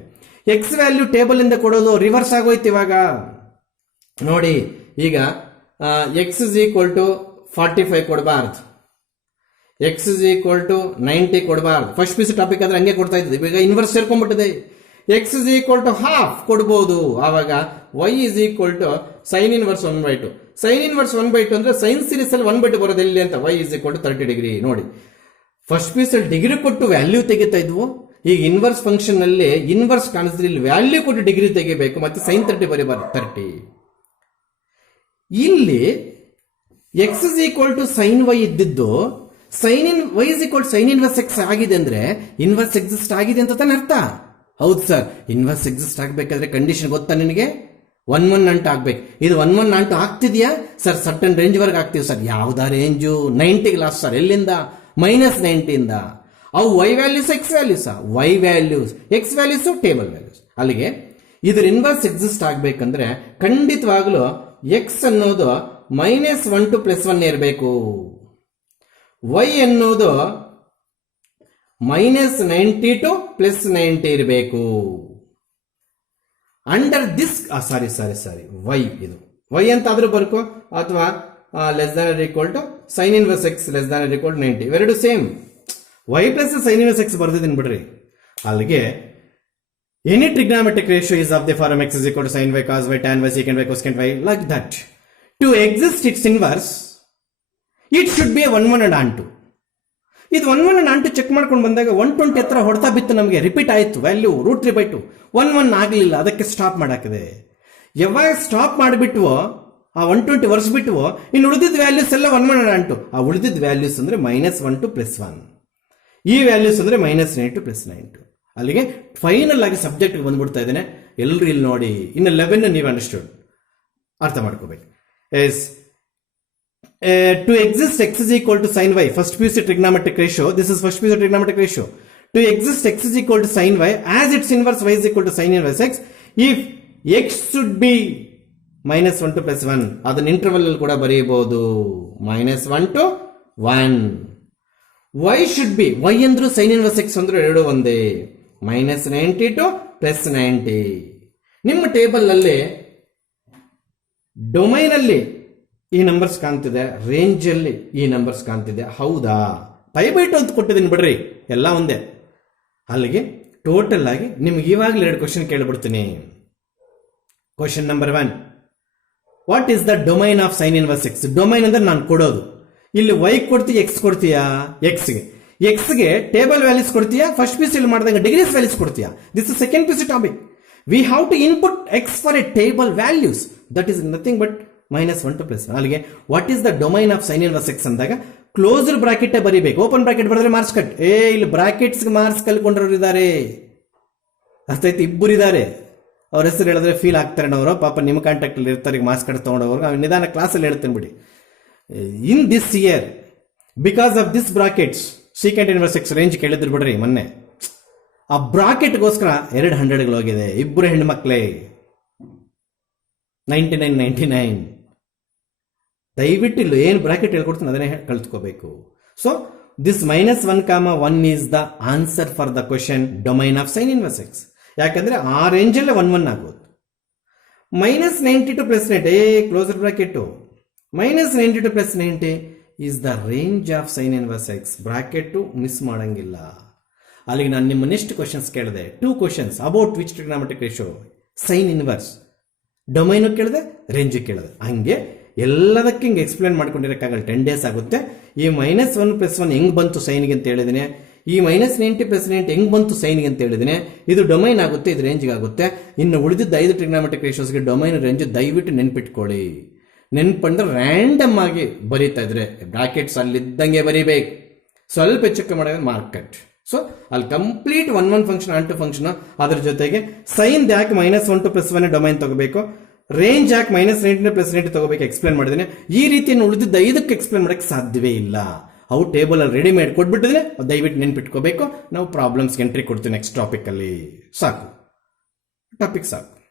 X value table ಇಂದ ಕೊಡೋದು ರಿವರ್ಸ್ ಆಗೋಯ್ತು ಇವಾಗ ನೋಡಿ. ಈಗ x is equal to 45 ಕೊಡಬಾರ್ದು, x is equal to 90 ಕೊಡಬಾರ್ದು. ಫಸ್ಟ್ ಪೀಸ್ ಟಾಪಿಕ್ ಆದ್ರೆ ಹಂಗೆ ಕೊಡ್ತಾ ಇದ್ದದೆ, ಈಗ inverse ಸೇರ್ಕೊಂಡ್ಬಿಟ್ಟಿದೆ. x is equal to half ಕೊಡ್ಬೋದು. ಆವಾಗ y is equal to sin inverse 1/2. sin inverse 1/2 ಅಂದ್ರೆ ಸೈನ್ ಸೀರೀಸ್ ಅಲ್ಲಿ 1/2 ಬರೋದು ಎಲ್ಲಿ ಅಂತ, y is equal to 30 degree. ನೋಡಿ ಫಸ್ಟ್ ಪೀಸ್ ಅಲ್ಲಿ ಡಿಗ್ರಿ ಕೊಟ್ಟು ವ್ಯಾಲ್ಯೂ ತೆಗಿತಾ ಇದ್ವು, ಈಗ ಇನ್ವರ್ಸ್ ಫಂಕ್ಷನ್ ನಲ್ಲಿ ಇನ್ವರ್ಸ್ ಕಾಣಿಸಿದ್ರೆ ಇಲ್ಲಿ ವ್ಯಾಲ್ಯೂ ಕೊಟ್ಟು ಡಿಗ್ರಿ ತೆಗಿಬೇಕು, ಮತ್ತೆ ಸೈನ್ 30 ಬರೀಬಾರ್ದು 30. ಇಲ್ಲಿ x is equal to sin y ಇದ್ದಿದ್ದು y is equal to sin inverse x ಆಗಿದೆ ಅಂದ್ರೆ ಇನ್ವರ್ಸ್ ಎಕ್ಸಿಸ್ಟ್ ಆಗಿದೆ ಅಂತ ತಾನೆ ಅರ್ಥ. ಹೌದು ಸರ್, ಇನ್ವರ್ಸ್ ಎಕ್ಸಿಸ್ಟ್ ಆಗಬೇಕಾದ್ರೆ ಕಂಡೀಷನ್ ಗೊತ್ತಾ ನಿನಗೆ? 1 1 ಅಂಟು ಆಗ್ಬೇಕು. ಇದು 1 1 ಅಂಟು ಆಗ್ತಿದ್ಯಾ ಸರ್? ಸರ್ಟನ್ ರೇಂಜ್ ವರ್ಗ ಆಗ್ತೀವಿ ಸರ್. ಯಾವ್ದಾ ರೇಂಜು? 90 last sir. ಎಲ್ಲಿಂದ? -90 ಇಂದ. ಅವು y values X values, y values X values table values. ಅಲ್ಲಿಗೆ ಇದ್ರ ಇನ್ವರ್ಸ್ ಎಕ್ಸಿಸ್ಟ್ ಆಗ್ಬೇಕಂದ್ರೆ ಖಂಡಿತವಾಗ್ಲೂ x ಅನ್ನೋದು -1 to +1 ಇರಬೇಕು, y ಅನ್ನೋದು -90 to +90 ಇರಬೇಕು. ಅಂಡರ್ ದಿಸ್ ಸಾರಿ y ಇದು y ಅಂತ ಆದ್ರೂ ಬರ್ಕೋ, ಅಥವಾ ≤ sin inverse x ≤ 90, ಇವೆರಡು same. y plus sin inverse x ಬರ್ದಿದ್ದೀನಿ ಬಿಡ್ರಿ. ಅಲ್ಲಿಗೆ any trigonometric ratio is of the form x is equal to sin y cos y tan y secant y cosecant y like that. To exist its inverse, it should be a 1 1 and on 2. ಇದು 1 1 and on 2 check ಮಾಡ್ಕೊಂಡು ಬಂದಾಗ 120 ಹತ್ರ ಹೊಡ್ತಾ ಬಿತ್ತು, ನಮಗೆ repeat ಆಯಿತು value √3/2. 1 1 ಆಗಲಿಲ್ಲ, ಅದಕ್ಕೆ ಸ್ಟಾಪ್ ಮಾಡಾಕಿದೆ. ಯಾವಾಗ ಸ್ಟಾಪ್ ಮಾಡಿಬಿಟ್ವೋ ಆ 120 ವರ್ಷಬಿಟ್ವೋ, ಇನ್ನು ಉಳಿದಿದ್ದ ವ್ಯಾಲ್ಯೂಸ್ ಎಲ್ಲ 1 1 and on 2. ಆ ಉಳಿದಿದ್ದ ವ್ಯಾಲ್ಯೂಸ್ ಅಂದ್ರೆ -1 to +1, ಈ ವ್ಯಾಲ್ಯೂಸ್ ಅಂದ್ರೆ -90 to +90. ಅಲ್ಲಿಗೆ ಫೈನಲ್ ಆಗಿ ಸಬ್ಜೆಕ್ಟ್ ಬಂದ್ಬಿಡ್ತಾ ಇದ್ದೇನೆ. ಎಲ್ಲರೂ ಇಲ್ಲಿ ನೋಡಿ, ಇನ್ನು 11 ನೀವು ಅಂಡರ್ಸ್ಟುಡ್ ಅರ್ಥ ಮಾಡ್ಕೋಬೇಕು. Yes to exist x is equal to sin y, first PUC trigonometric ratio, this is first PUC trigonometric ratio. To exist x is equal to sin y as its inverse y is equal to sin inverse x, if x should be -1 to +1, ಅದನ್ನ interval ಅಲ್ಲಿ ಕೂಡ ಬರೆಯಬಹುದು, -1 to 1. y should be, y ಅಂದ್ರೂ sin inverse x ಅಂದ್ರೂ ಎರಡು ಒಂದೇ, -90 to +90. ನಿಮ್ಮ table ಅಲ್ಲಿ ಡೊಮೈನ್ ಅಲ್ಲಿ ಈ ನಂಬರ್ಸ್ ಕಾಣ್ತಿದೆ, ರೇಂಜ್ ಅಲ್ಲಿ ಈ ನಂಬರ್ಸ್ ಕಾಣ್ತಿದೆ. ಹೌದಾ? π/2 ಅಂತ ಕೊಟ್ಟಿದ್ದೀನಿ ಬಿಡ್ರಿ, ಎಲ್ಲ ಒಂದೇ. ಅಲ್ಲಿಗೆ ಟೋಟಲ್ ಆಗಿ ನಿಮ್ಗೆ ಇವಾಗಲೇ 2 ಕ್ವಶನ್ ಕೇಳಿಬಿಡ್ತೀನಿ. Question number 1, what is the domain of sine inverse x? Domain ಅಂದ್ರೆ ನಾನು ಕೊಡೋದು. ಇಲ್ಲಿ y ಕೊಡ್ತೀಯ, ಎಕ್ಸ್ ಕೊಡ್ತೀಯಾ? ಎಕ್ಸ್ಗೆ ಟೇಬಲ್ ವ್ಯಾಲ್ಯೂಸ್ ಕೊಡ್ತೀಯಾ? ಫಸ್ಟ್ ಪೀಸ್ ಇಲ್ಲಿ ಮಾಡಿದಾಗ ಡಿಗ್ರೀಸ್ ವ್ಯಾಲ್ಯೂಸ್ ಕೊಡ್ತೀಯಾ? This is second piece topic. We have to input x for a table values, that is nothing but -1 to +1. ಅಲ್ಲಿಗೆ what is the domain of sine inverse x ಅಂದಾಗ closed bracket ಬರೀಬೇಕು. Open bracket ಬರೆದ್ರೆ marks cut. ಇಲ್ಲಿ brackets marks ಕಲ್ಕೊಂಡ್ರವ್ರು ಇದ್ದಾರೆ, ಅರ್ಥ ಆಯ್ತು? ಇಬ್ಬರು ಇದ್ದಾರೆ, ಅವ್ರ ಹೆಸರು ಹೇಳಿದ್ರೆ ಫೀಲ್ ಆಗ್ತಾರೆ ಅವರು, ಪಾಪ ನಿಮ್ಮ ಕಾಂಟ್ಯಾಕ್ಟ್ ಅಲ್ಲಿ ಇರ್ತಾರೆ ಮಾರ್ಕ್ಸ್ ಕಟ್ ತಗೊಂಡವ್ರು. ಅವ್ರು ನಿಧಾನ ಕ್ಲಾಸಲ್ಲಿ ಹೇಳ್ತೇನೆ ಬಿಡಿ. In this here because of this brackets secant inverse X range ಕೇಳಿದ್ರು ಬಿಡ್ರಿ ಮೊನ್ನೆ. ಆ ಬ್ರಾಕೆಟ್ಗೋಸ್ಕರ 2 100ಗಳು ಹೋಗಿದೆ, ಇಬ್ಬರು ಹೆಣ್ಮಕ್ಳೇ. 99 ದಯವಿಟ್ಟು ಇಲ್ಲ ಏನು ಬ್ರಾಕೆಟ್ ಹೇಳ್ಕೊಡ್ತೀನಿ ಅದನ್ನೇ ಕಲ್ತ್ಕೋಬೇಕು. So this -1, 1 is the answer for the question domain of sine inverse x. ಯಾಕಂದ್ರೆ ಆ ರೇಂಜಲ್ಲೇ 1 1 ಆಗೋದು. -90 to +90, closer bracket. -90 to +90 is the range of sine inverse x. Bracket miss ಮಾಡಂಗಿಲ್ಲ. ಅಲ್ಲಿಗೆ ನಾನು ನಿಮ್ಮ ನೆಕ್ಸ್ಟ್ ಕ್ವಶನ್ಸ್ ಕೇಳಿದೆ, 2 questions about which trigonometric ratio, sine inverse, domain ಕೇಳಿದೆ, ರೇಂಜ್ ಕೇಳಿದೆ. ಹಂಗೆ ಎಲ್ಲದಕ್ಕೆ ಹಿಂಗೆ ಎಕ್ಸ್ಪ್ಲೇನ್ ಮಾಡ್ಕೊಂಡಿರೋಕ್ಕಾಗಲ್ಲ, 10 days ಆಗುತ್ತೆ. ಈ -1 +1 ಹೆಂಗ್ ಬಂತು ಸೈನ್ಗೆ ಅಂತ ಹೇಳಿದ್ದೀನಿ, ಈ -90 +90 ಹೆಂಗ್ ಬಂತು ಸೈನ್ಗೆ ಅಂತ ಹೇಳಿದ್ದೀನಿ. ಇದು ಡೊಮೈನ್ ಆಗುತ್ತೆ, ಇದು ರೇಂಜ್ಗೆ ಆಗುತ್ತೆ. ಇನ್ನು ಉಳಿದಿದ್ದ 5 ಟ್ರಿಗ್ನಾಮೆಟ್ರಿಕ್ ರೇಷಿಯೋಸ್ಗೆ ಡೊಮೈನ್ ರೇಂಜ್ ದಯವಿಟ್ಟು ನೆನ್ಪಿಟ್ಕೊಳ್ಳಿ. ನೆನ್ಪಂದ್ರೆ ರ್ಯಾಂಡಮ್ ಆಗಿ ಬರೀತಾ ಇದ್ರೆ ಬ್ರಾಕೆಟ್ಸ್ ಅಲ್ಲಿದ್ದಂಗೆ ಬರೀಬೇಕು, ಸ್ವಲ್ಪ ಹೆಚ್ಚು ಮಾಡಿದ್ರೆ ಮಾರ್ಕ್ ಕಟ್. ಸೊ ಅಲ್ಲಿ ಕಂಪ್ಲೀಟ್ 1 1 ಫಂಕ್ಷನ್ ಆನ್ 2 ಫಂಕ್ಷನ್, ಅದ್ರ ಜೊತೆಗೆ ಸೈನ್ ಯಾಕೆ -1 to +1 ಡೊಮೈನ್ ತಗೋಬೇಕು, ರೇಂಜ್ ಯಾಕೆ -90 to +90 ತಗೋಬೇಕು ಎಕ್ಸ್ಪ್ಲೇನ್ ಮಾಡಿದ್ದೇನೆ. ಈ ರೀತಿ ಉಳಿದಿದ್ದ 5ಕ್ಕೆ ಎಕ್ಸ್ಪ್ಲೇನ್ ಮಾಡಕ್ಕೆ ಸಾಧ್ಯವೇ ಇಲ್ಲ. ಅವು ಟೇಬಲಲ್ಲಿ ರೆಡಿಮೇಡ್ ಕೊಟ್ಬಿಟ್ಟಿದ್ರೆ ದಯವಿಟ್ಟು ನೆನ್ಪಿಟ್ಕೋಬೇಕು. ನಾವು ಪ್ರಾಬ್ಲಮ್ಸ್ಗೆ ಎಂಟ್ರಿ ಕೊಡ್ತೀವಿ ನೆಕ್ಸ್ಟ್ ಟಾಪಿಕಲ್ಲಿ. ಸಾಕು, ಟಾಪಿಕ್ ಸಾಕು.